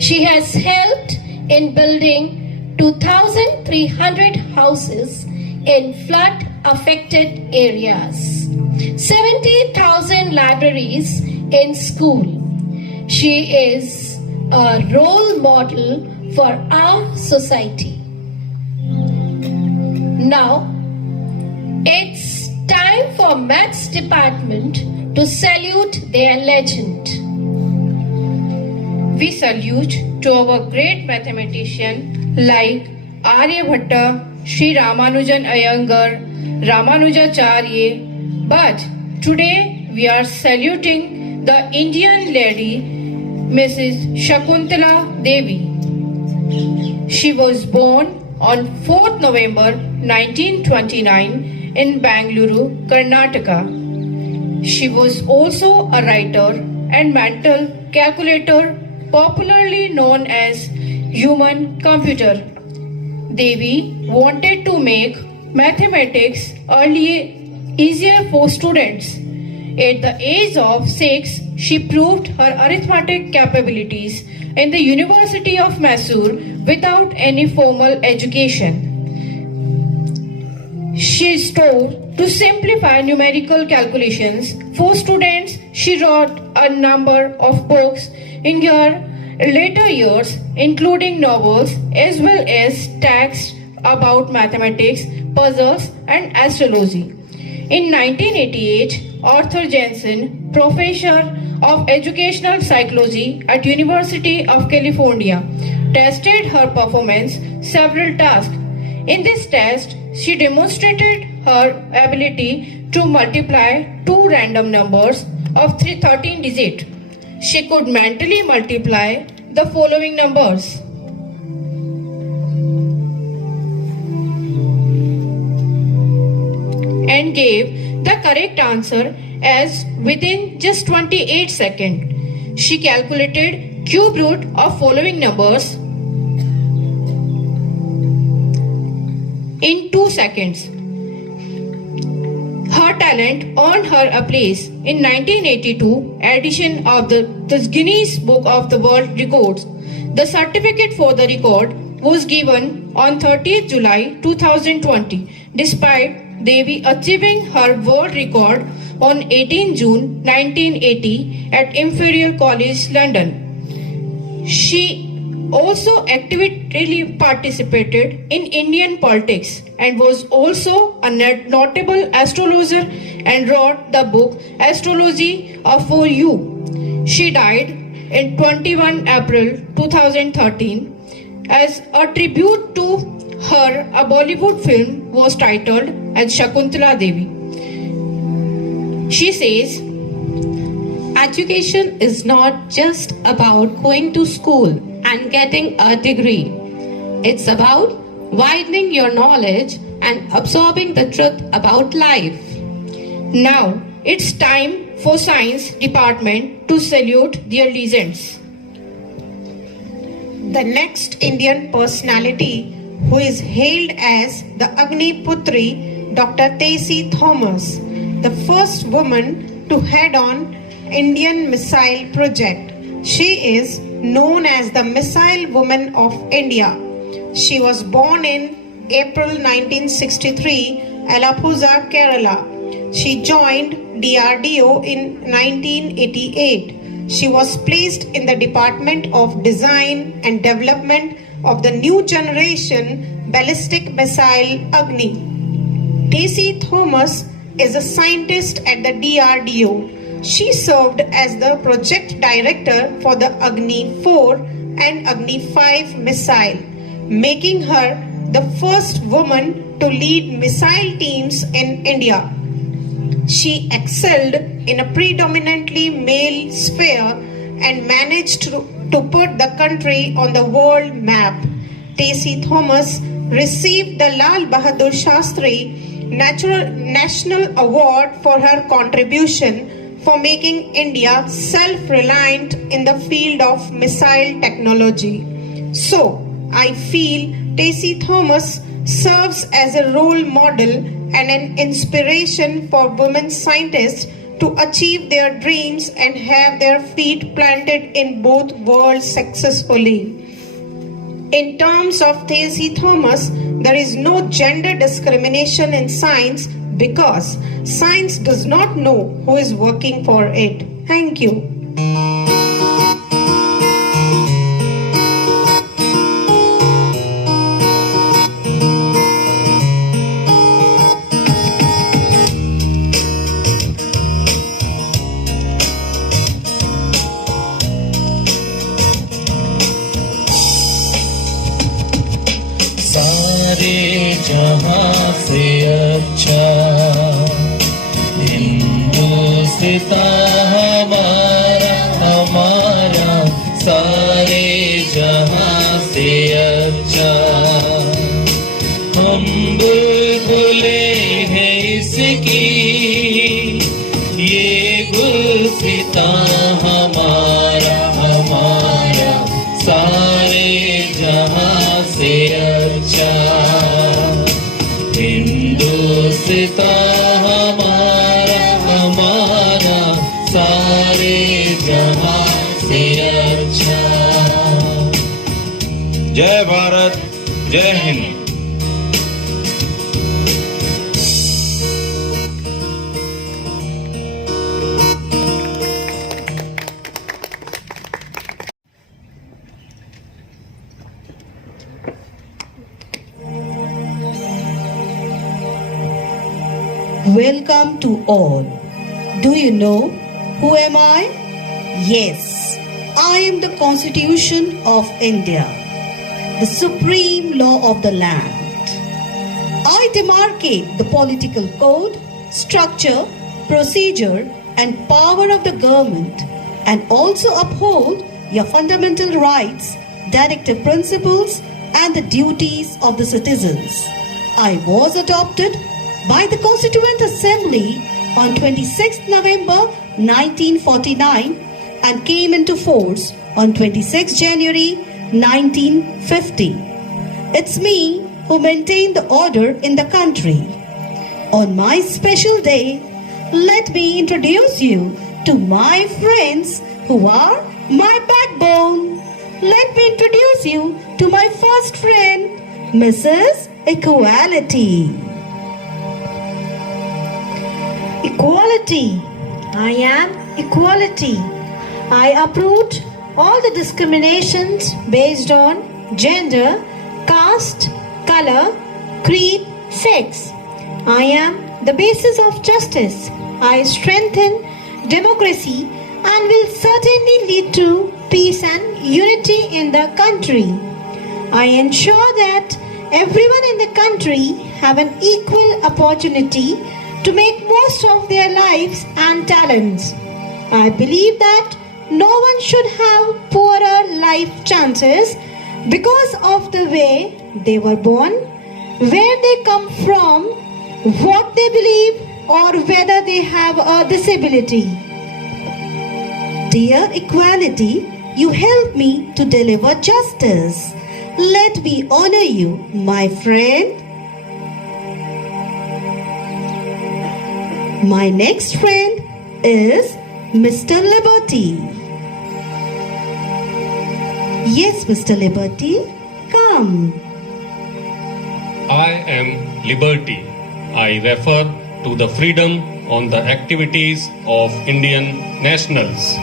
She has helped in building 2,300 houses in flood affected areas, 70,000 libraries in school. She is a role model for our society. Now, it's time for Maths Department to salute their legend. We salute to our great mathematician like Aryabhatta, Sri Ramanujan Iyengar, Ramanujacharya. But today we are saluting the Indian lady, Mrs. Shakuntala Devi. She was born on 4th November 1929 in Bangalore, Karnataka. She was also a writer and mental calculator, popularly known as human computer. Devi wanted to make mathematics easier for students. At the age of 6, she proved her arithmetic capabilities in the University of Mysore without any formal education. She strove to simplify numerical calculations for students. She wrote a number of books in her later years, including novels as well as texts about mathematics, puzzles, and astrology. In 1988, Arthur Jensen, professor of educational psychology at University of California, tested her performance several tasks. In this test, she demonstrated her ability to multiply two random numbers of 13 digits. She could mentally multiply the following numbers: and gave the correct answer as within just 28 seconds. She calculated cube root of following numbers in 2 seconds. Her Her talent earned her a place in 1982 edition of the Guinness Book of the World Records. The certificate for the record was given on 30th July 2020, despite Devi achieving her world record on 18 June 1980 at Imperial College, London. She also actively participated in Indian politics and was also a notable astrologer and wrote the book Astrology for You. She died in 21 April 2013. As a tribute to her, a Bollywood film was titled as Shakuntala Devi. She says, Education is not just about going to school and getting a degree. It's about widening your knowledge and absorbing the truth about life. Now it's time for Science Department to salute their legends. The next Indian personality who is hailed as the Agni Putri, Dr. Tessie Thomas, the first woman to head on Indian Missile Project. She is known as the Missile Woman of India. She was born in April 1963, Alapuzha, Kerala. She joined DRDO in 1988. She was placed in the Department of Design and Development of the new generation ballistic missile Agni. Tessie Thomas is a scientist at the DRDO. She served as the project director for the Agni 4 and Agni 5 missile, making her the first woman to lead missile teams in India. She excelled in a predominantly male sphere and managed to put the country on the world map. Tessie Thomas received the Lal Bahadur Shastri National Award for her contribution for making India self-reliant in the field of missile technology. So, I feel Tessie Thomas serves as a role model and an inspiration for women scientists to achieve their dreams and have their feet planted in both worlds successfully. In terms of Tessie Thomas, there is no gender discrimination in science because science does not know who is working for it. Thank you. सारे जहां से अच्छा हिंदुस्तान हमारा हमारा सारे जहां से अच्छा हम बुलबुले हैं इसकी ये गुलसितां हमारा हमारा सारे जहां से अच्छा हिंदुस्तान हमारा हमारा सारे जहां से अच्छा। जय भारत, जय Hind. Welcome to all. Do you know who am I? Yes, I am the Constitution of India, the supreme law of the land. I demarcate the political code, structure, procedure and power of the government and also uphold your fundamental rights, directive principles and the duties of the citizens. I was adopted by the Constituent Assembly on 26 November 1949 and came into force on 26 January 1950. It's me who maintain the order in the country. On my special day, let me introduce you to my friends who are my backbone. Let me introduce you to my first friend, Mrs. Equality. Equality. I am equality. I uproot all the discriminations based on gender, caste, color, creed, sex. I am the basis of justice. I strengthen democracy and will certainly lead to peace and unity in the country. I ensure that everyone in the country have an equal opportunity to make most of their lives and talents. I believe that no one should have poorer life chances because of the way they were born, where they come from, what they believe, or whether they have a disability. Dear Equality, you help me to deliver justice. Let me honor you, my friend. My next friend is Mr. Liberty. Yes, Mr. Liberty, come. I am Liberty. I refer to the freedom on the activities of Indian nationals.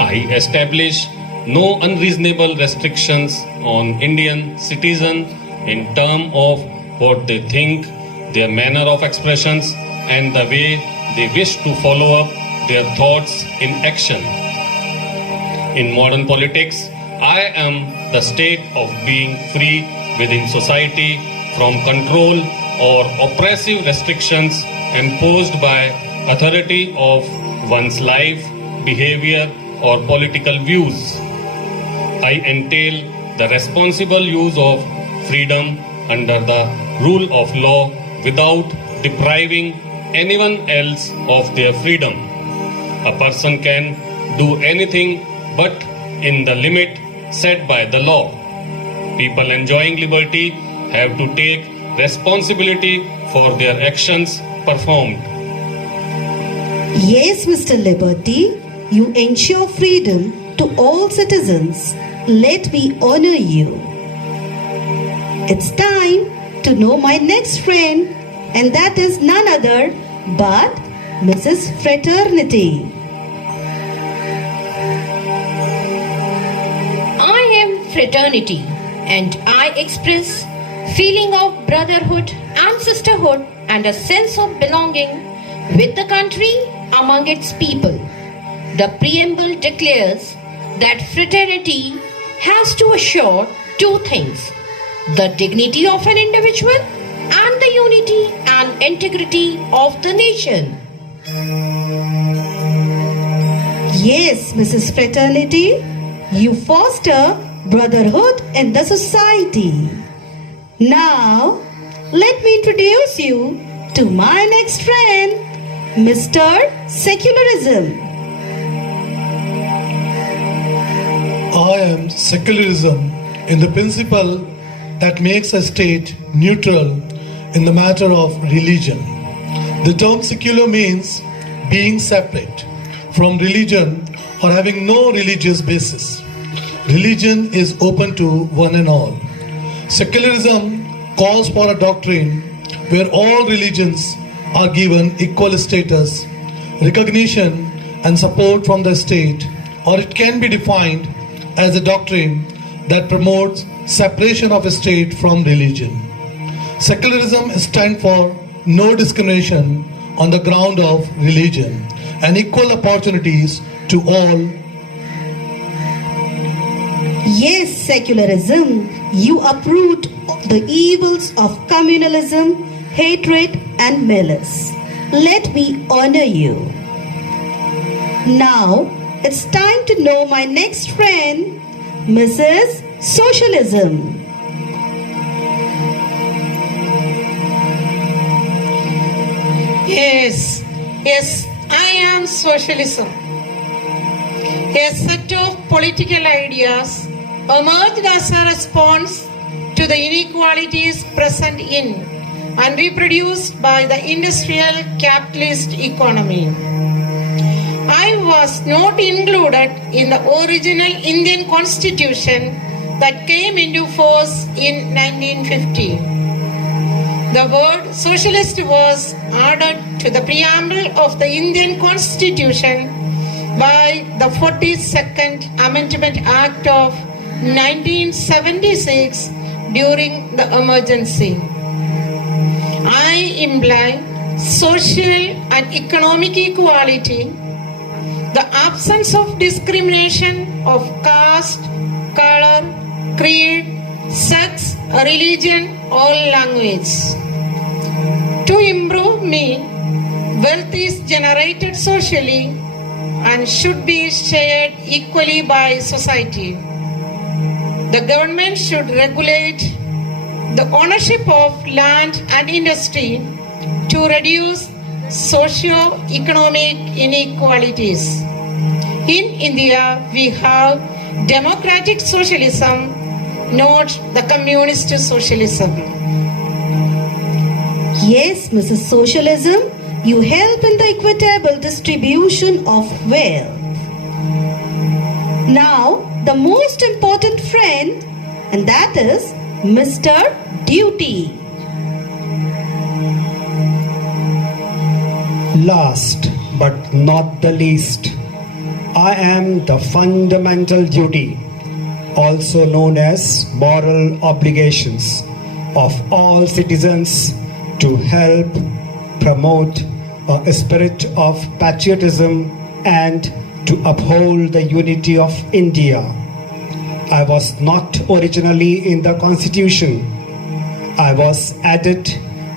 I establish no unreasonable restrictions on Indian citizens in terms of what they think, their manner of expressions, and the way they wish to follow up their thoughts in action. In modern politics, I am the state of being free within society from control or oppressive restrictions imposed by authority of one's life, behavior, or political views. I entail the responsible use of freedom under the rule of law without depriving anyone else of their freedom. A person can do anything but in the limit set by the law. People enjoying liberty have to take responsibility for their actions performed. Yes, Mr. Liberty, you ensure freedom to all citizens. Let me honor you. It's time to know my next friend, and that is none other but Mrs. Fraternity. I am fraternity, and I express feeling of brotherhood and sisterhood and a sense of belonging with the country among its people. The preamble declares that fraternity has to assure two things: the dignity of an individual and the unity and integrity of the nation. Yes, Mrs. Fraternity, you foster brotherhood in the society. Now, let me introduce you to my next friend, Mr. Secularism. I am secularism in the principle that makes a state neutral in the matter of religion. The term secular means being separate from religion or having no religious basis. Religion is open to one and all. Secularism calls for a doctrine where all religions are given equal status, recognition, and support from the state, or it can be defined as a doctrine that promotes separation of a state from religion. Secularism stands for no discrimination on the ground of religion and equal opportunities to all. Yes, secularism, you uproot the evils of communalism, hatred, and malice. Let me honor you. Now, it's time to know my next friend, Mrs. Socialism. Yes, I am socialism. A set of political ideas emerged as a response to the inequalities present in and reproduced by the industrial capitalist economy. I was not included in the original Indian constitution that came into force in 1950. The word socialist was added to the preamble of the Indian Constitution by the 42nd Amendment Act of 1976 during the emergency. I imply social and economic equality, the absence of discrimination of caste, color, creed, sex, religion, or language. To improve me, wealth is generated socially and should be shared equally by society. The government should regulate the ownership of land and industry to reduce socio-economic inequalities. In India, we have democratic socialism, not the communist socialism. Yes, Mrs. Socialism, you help in the equitable distribution of wealth. Now, the most important friend, and that is Mr. Duty. Last but not the least, I am the fundamental duty, also known as moral obligations of all citizens to help promote a spirit of patriotism and to uphold the unity of India. I was not originally in the Constitution. I was added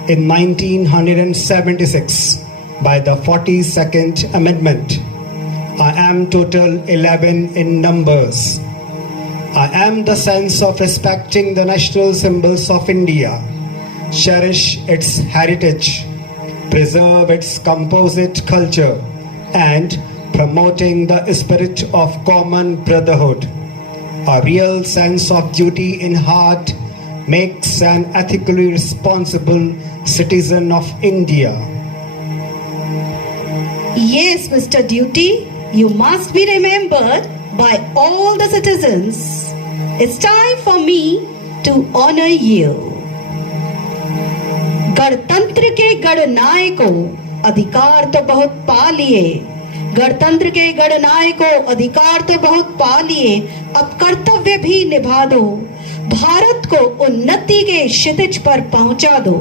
in 1976 by the 42nd Amendment. I am total 11 in numbers. I am the sense of respecting the national symbols of India, cherish its heritage, preserve its composite culture, and promoting the spirit of common brotherhood. A real sense of duty in heart makes an ethically responsible citizen of India. Yes, Mr. Duty, you must be remembered by all the citizens. It's time for me to honor you. गणतंत्र के गणनायकों अधिकार तो बहुत पा लिए, गणतंत्र के गणनायकों अधिकार तो बहुत पा लिए, अब कर्तव्य भी निभा दो, भारत को उन्नति के क्षितिज पर पहुंचा दो.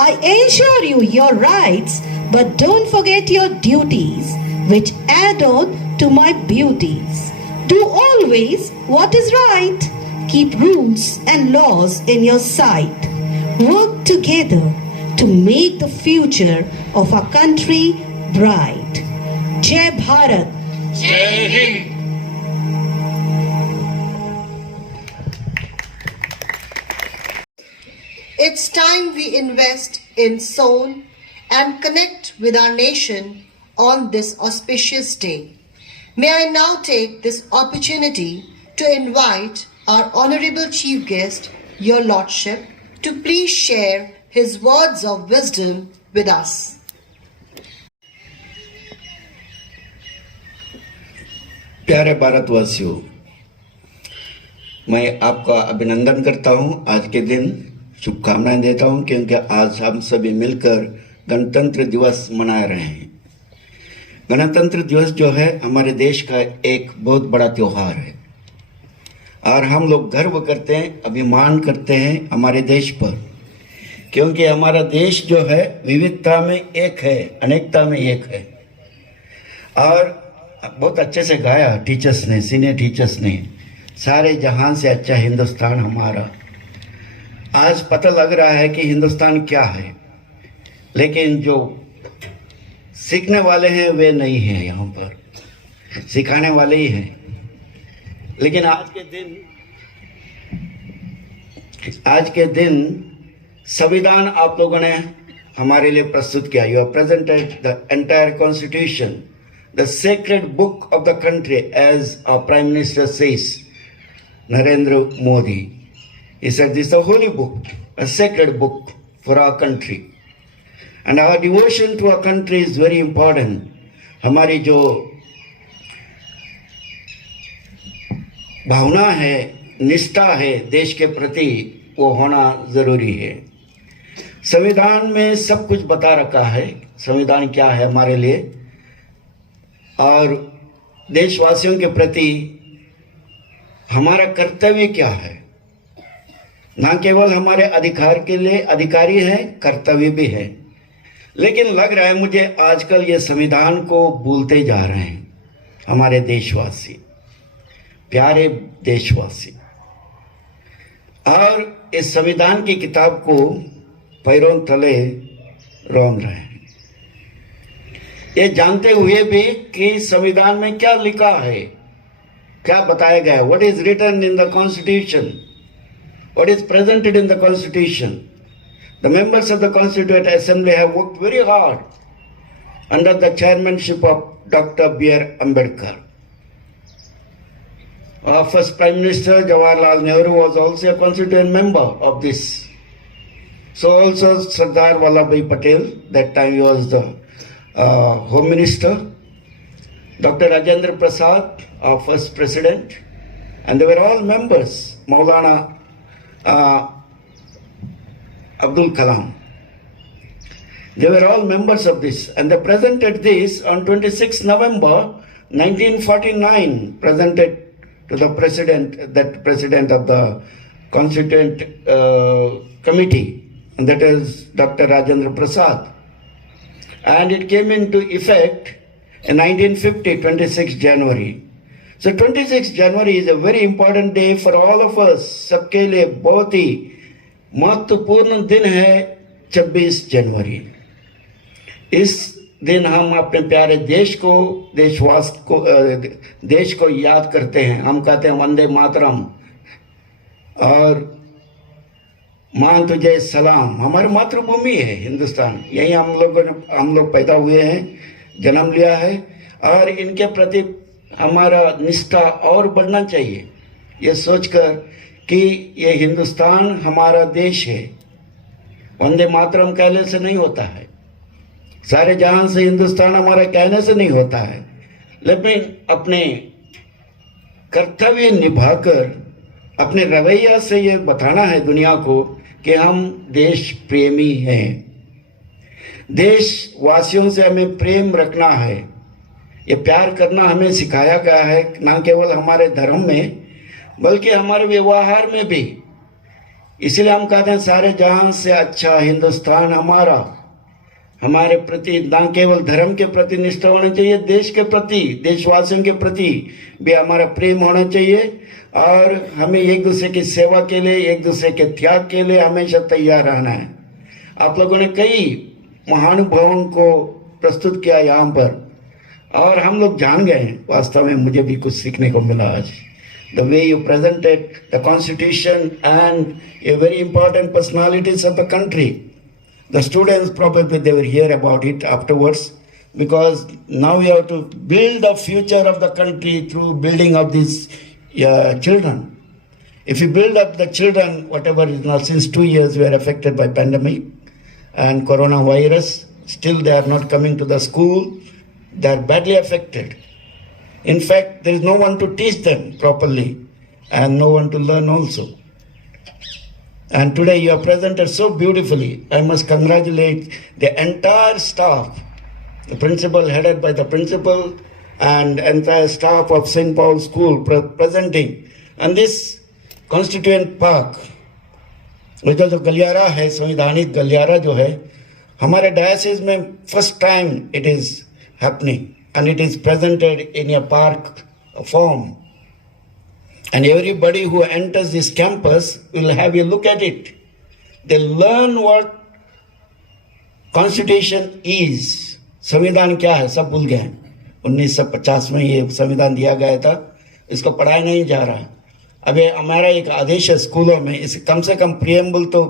I ensure you your rights, but don't forget your duties, which add on to my beauties. Do always what is right. Keep rules and laws in your sight. Work together to make the future of our country bright. Jai Bharat. Jai Hind. It's time we invest in soul and connect with our nation on this auspicious day. May I now take this opportunity to invite our Honorable Chief Guest, Your Lordship, to please share his words of wisdom with us. प्यारे भारतवासियों, मैं आपका अभिनंदन करता हूं। आज के दिन शुभकामनाएं देता हूं क्योंकि आज हम सभी मिलकर गणतंत्र दिवस मना रहे हैं। गणतंत्र दिवस जो है हमारे देश का एक बहुत बड़ा त्योहार है और हम लोग गर्व करते हैं, अभिमान करते हैं हमारे देश पर, क्योंकि हमारा देश जो है विविधता में एक है, अनेकता में एक है। और बहुत अच्छे से गाया टीचर्स ने, सीनियर टीचर्स ने, सारे जहान से अच्छा हिंदुस्तान हमारा। आज पता लग रहा है कि हिंदुस्तान क्या है, लेकिन जो सीखने वाले हैं वे नहीं हैं, यहाँ पर सिखाने वाले ही हैं। लेकिन आज के दिन संविधान आप लोगों ने हमारे लिए प्रस्तुत किया। You have presented the entire constitution, the sacred book of the country, as our prime minister says, Narendra Modi. He said this is a holy book, a sacred book. for our country. And our devotion to our country is very important. हमारी जो भावना है, निष्ठा है देश के प्रति, वो होना जरूरी है। संविधान में सब कुछ बता रखा है, संविधान क्या है हमारे लिए और देशवासियों के प्रति हमारा कर्तव्य क्या है। ना केवल हमारे अधिकार के लिए अधिकारी है, कर्तव्य भी है। लेकिन लग रहा है मुझे आजकल ये संविधान को भूलते जा रहे हैं हमारे देशवासी, प्यारे देशवासी, और इस संविधान की किताब को पैरों तले रौंद रहे हैं, ये जानते हुए भी कि संविधान में क्या लिखा है, क्या बताया गया है। What is written in the constitution, what is presented in the constitution. The members of the Constituent Assembly have worked very hard under the chairmanship of Dr. B.R. Ambedkar. Our first Prime Minister Jawaharlal Nehru was also a constituent member of this. So also Sardar Vallabhbhai Patel, that time he was the Home Minister. Dr. Rajendra Prasad, our first President, and they were all members. Maulana Abdul Kalam. They were all members of this, and they presented this on 26 November 1949, presented to the president, that president of the Constituent Committee, and that is Dr. Rajendra Prasad. And it came into effect in 1950, 26 January. So 26 January is a very important day for all of us. सबके लिए बहुत ही महत्वपूर्ण दिन है 26 जनवरी। इस दिन हम अपने प्यारे देश को, देश को याद करते हैं। हम कहते हैं वंदे मातरम और मान तुझे सलाम। हमारी मातृभूमि है हिंदुस्तान, यही हम लोग पैदा हुए हैं, जन्म लिया है, और इनके प्रति हमारा निष्ठा और बढ़ना चाहिए, ये सोचकर कि ये हिंदुस्तान हमारा देश है। वंदे मातरम कहने से नहीं होता है, सारे जहां से हिंदुस्तान हमारा कहने से नहीं होता है, लेकिन अपने कर्तव्य निभाकर अपने रवैया से ये बताना है दुनिया को कि हम देश प्रेमी हैं। देशवासियों से हमें प्रेम रखना है, ये प्यार करना हमें सिखाया गया है, ना केवल हमारे धर्म में बल्कि हमारे व्यवहार में भी। इसलिए हम कहते हैं सारे जहां से अच्छा हिंदुस्तान हमारा। हमारे प्रति ना केवल धर्म के प्रति निष्ठा होना चाहिए, देश के प्रति, देशवासियों के प्रति भी हमारा प्रेम होना चाहिए, और हमें एक दूसरे की सेवा के लिए, एक दूसरे के त्याग के लिए हमेशा तैयार रहना है। आप लोगों ने कई महानुभावों को प्रस्तुत किया यहाँ पर, और हम लोग जान गए हैं, वास्तव में मुझे भी कुछ सीखने को मिला आज। The way you presented the constitution and a very important personalities of the country. The students probably they will hear about it afterwards, because now we have to build the future of the country through building of these children. If we build up the children, whatever is now, since 2 years we are affected by pandemic and coronavirus, still they are not coming to the school, they are badly affected. In fact, there is no one to teach them properly and no one to learn also. And today you have presented so beautifully. I must congratulate the entire staff, the principal headed by the principal and entire staff of St. Paul School presenting. And this constituent park, which जो गलियारा है, संविधानिक गलियारा जो है, हमारे diocese में first time it is happening. And it is presented in a park form. And everybody who enters this campus will have a look at it. They learn what Constitution is. संविधान क्या है सब भूल गए। 1950 में ये संविधान दिया गया था, इसको पढ़ाया नहीं जा रहा। अभी हमारा एक आदेश है स्कूलों में, इसे कम से कम प्रियम्बल तो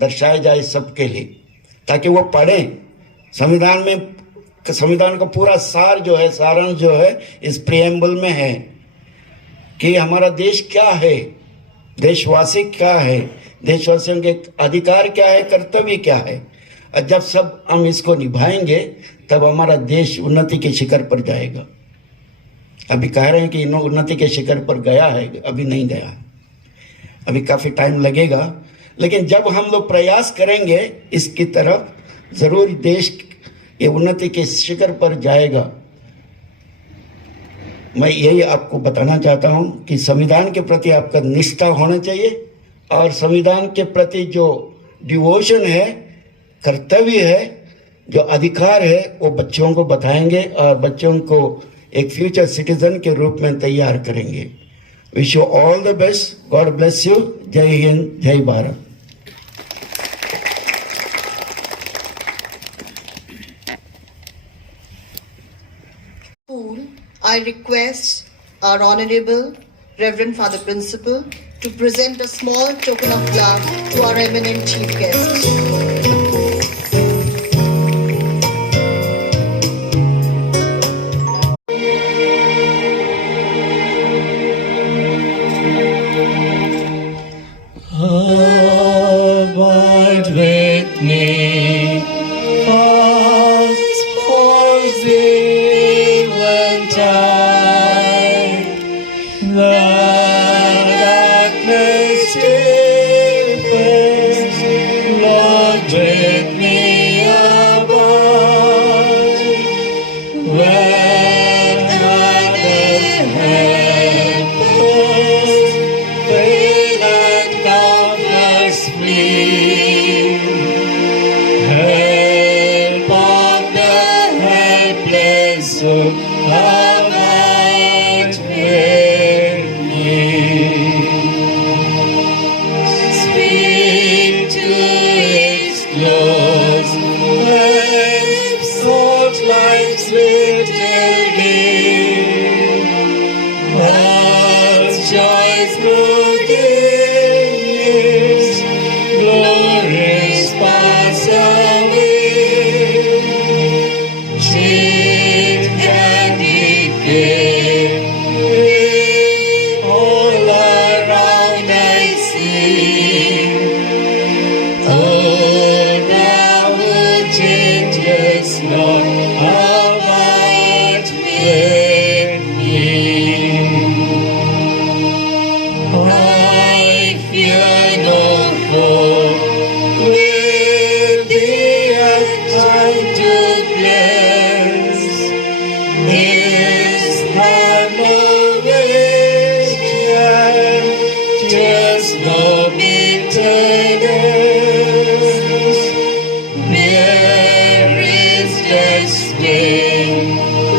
दर्शाया जाए सबके लिए, ताकि वो पढ़ें। संविधान का पूरा सार जो है, सारांश जो है, इस प्रियम्बल में है कि हमारा देश क्या है, देशवासी क्या है, देशवासियों के अधिकार क्या है, कर्तव्य क्या है। और जब सब हम इसको निभाएंगे तब हमारा देश उन्नति के शिखर पर जाएगा। अभी कह रहे हैं कि उन्नति के शिखर पर गया है, अभी नहीं गया, अभी काफ़ी टाइम लगेगा। लेकिन जब हम लोग प्रयास करेंगे इसकी तरफ, ज़रूर देश ये उन्नति के शिखर पर जाएगा। मैं यही आपको बताना चाहता हूं कि संविधान के प्रति आपका निष्ठा होना चाहिए और संविधान के प्रति जो डिवोशन है, कर्तव्य है, जो अधिकार है, वो बच्चों को बताएंगे और बच्चों को एक फ्यूचर सिटीजन के रूप में तैयार करेंगे। Wish you all the best, God bless you. जय हिंद, जय Bharat. I request our Honorable Reverend Father Principal to present a small token of love to our eminent chief guest. Abide with me, fast for thee when time the darkness deepens. Lord, with me abide when other helpless fail and comforts flee. Help of the helpless, so abide with me. Speak to its close, and sort life's little game. Earth's joys grow dim, glories pass away. Change and decay, all around I see. Oh, thou who changes not, abide with me. I fear no foe, with thee at time to bless. Is there no waste, tears no bitterness? Where is despair?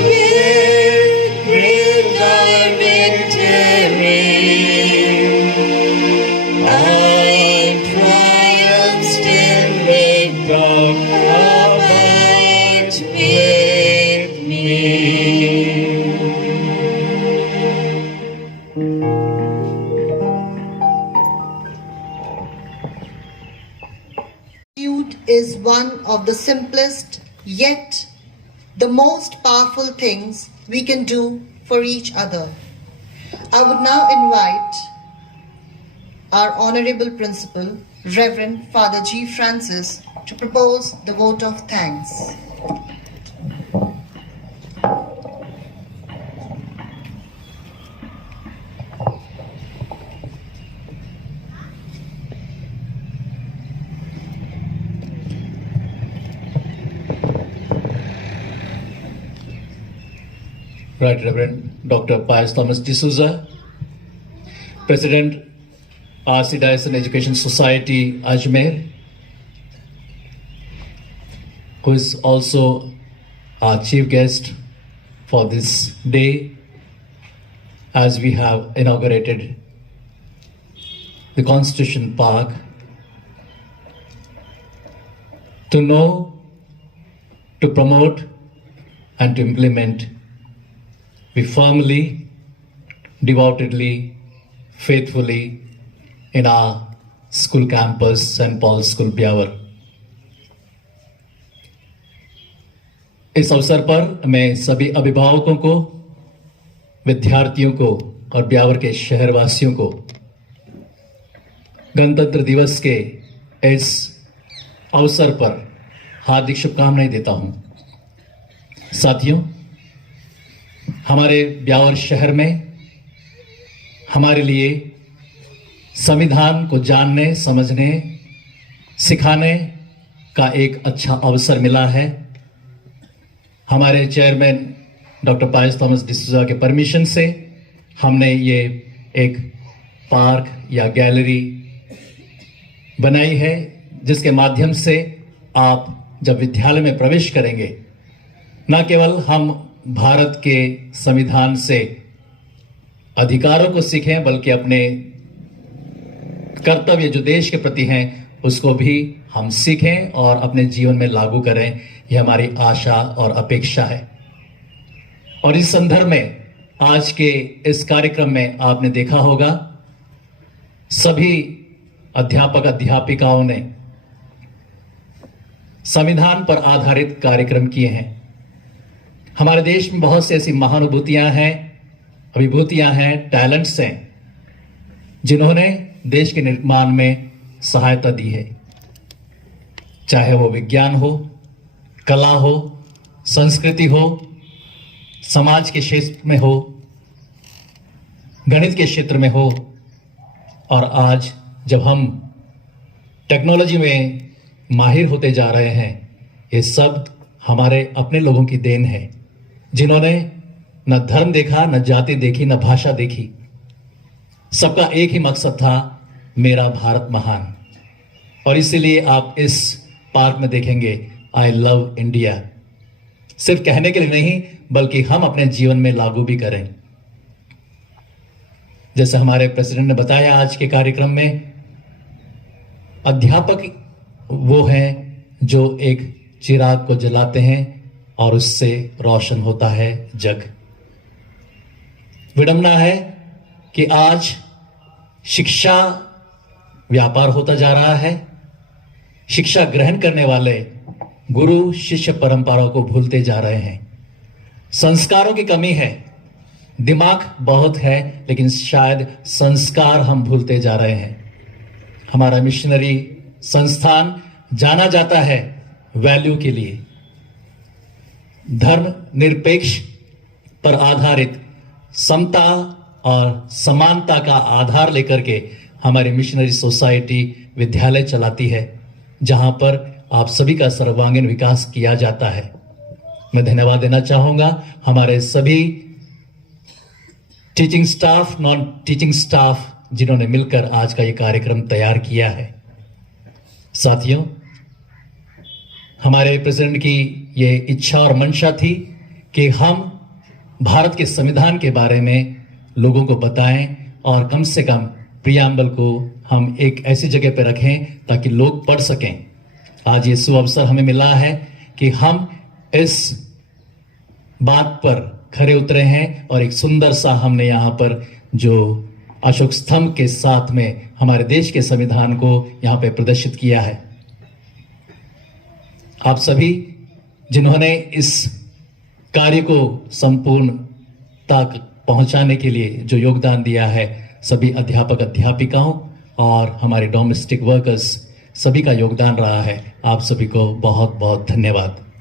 Where will our victory? I'm triumph still with God, abide with me. Gratitude is one of the simplest yet the most powerful things we can do for each other. I would now invite our Honorable Principal, Reverend Father G. Francis, to propose the vote of thanks. Right Reverend Dr. Pius Thomas D'Souza, President Archdiocese Education Society Ajmer, who is also our chief guest for this day as we have inaugurated the Constitution Park. To know, to promote and to implement, we firmly, devotedly, faithfully in our school campus, St. Paul's School, Beawar. इस अवसर पर मैं सभी अभिभावकों को, विद्यार्थियों को और ब्यावर के शहरवासियों को गणतंत्र दिवस के इस अवसर पर हार्दिक शुभकामनाएं देता हूं। साथियों, हमारे ब्यावर शहर में हमारे लिए संविधान को जानने, समझने, सिखाने का एक अच्छा अवसर मिला है। हमारे चेयरमैन डॉक्टर पायस थॉमस डिसूजा के परमिशन से हमने ये एक पार्क या गैलरी बनाई है, जिसके माध्यम से आप जब विद्यालय में प्रवेश करेंगे, न केवल हम भारत के संविधान से अधिकारों को सीखें, बल्कि अपने कर्तव्य जो देश के प्रति हैं उसको भी हम सीखें और अपने जीवन में लागू करें। यह हमारी आशा और अपेक्षा है। और इस संदर्भ में आज के इस कार्यक्रम में आपने देखा होगा, सभी अध्यापक अध्यापिकाओं ने संविधान पर आधारित कार्यक्रम किए हैं। हमारे देश में बहुत सी ऐसी महानुभूतियां हैं, अभिभूतियां हैं, टैलेंट्स हैं, जिन्होंने देश के निर्माण में सहायता दी है। चाहे वो विज्ञान हो, कला हो, संस्कृति हो, समाज के क्षेत्र में हो, गणित के क्षेत्र में हो, और आज जब हम टेक्नोलॉजी में माहिर होते जा रहे हैं, ये सब हमारे अपने लोगों की देन है, जिन्होंने न धर्म देखा, न जाति देखी, न भाषा देखी। सबका एक ही मकसद था, मेरा भारत महान। और इसीलिए आप इस पार्क में देखेंगे आई लव इंडिया, सिर्फ कहने के लिए नहीं, बल्कि हम अपने जीवन में लागू भी करें। जैसे हमारे प्रेसिडेंट ने बताया, आज के कार्यक्रम में अध्यापक वो हैं जो एक चिराग को जलाते हैं और उससे रोशन होता है जग। विडंबना है कि आज शिक्षा व्यापार होता जा रहा है। शिक्षा ग्रहण करने वाले गुरु शिष्य परंपरा को भूलते जा रहे हैं। संस्कारों की कमी है, दिमाग बहुत है, लेकिन शायद संस्कार हम भूलते जा रहे हैं। हमारा मिशनरी संस्थान जाना जाता है वैल्यू के लिए। धर्म निरपेक्ष पर आधारित समता और समानता का आधार लेकर के हमारी मिशनरी सोसाइटी विद्यालय चलाती है, जहां पर आप सभी का सर्वांगीण विकास किया जाता है। मैं धन्यवाद देना चाहूंगा हमारे सभी teaching staff, non teaching staff, जिन्होंने मिलकर आज का ये कार्यक्रम तैयार किया है। साथियों, हमारे प्रेसिडेंट की ये इच्छा और मंशा थी कि हम भारत के संविधान के बारे में लोगों को बताएं और कम से कम प्रियम्बल को हम एक ऐसी जगह पर रखें ताकि लोग पढ़ सकें। आज ये सुअवसर हमें मिला है कि हम इस बात पर खरे उतरे हैं और एक सुंदर सा हमने यहाँ पर जो अशोक स्तंभ के साथ में हमारे देश के संविधान को यहाँ पे प्रदर्शित किया है। आप सभी जिन्होंने इस कार्य को संपूर्ण तक पहुंचाने के लिए जो योगदान दिया है, सभी अध्यापक अध्यापिकाओं और हमारे डोमेस्टिक वर्कर्स, सभी का योगदान रहा है। आप सभी को बहुत बहुत धन्यवाद।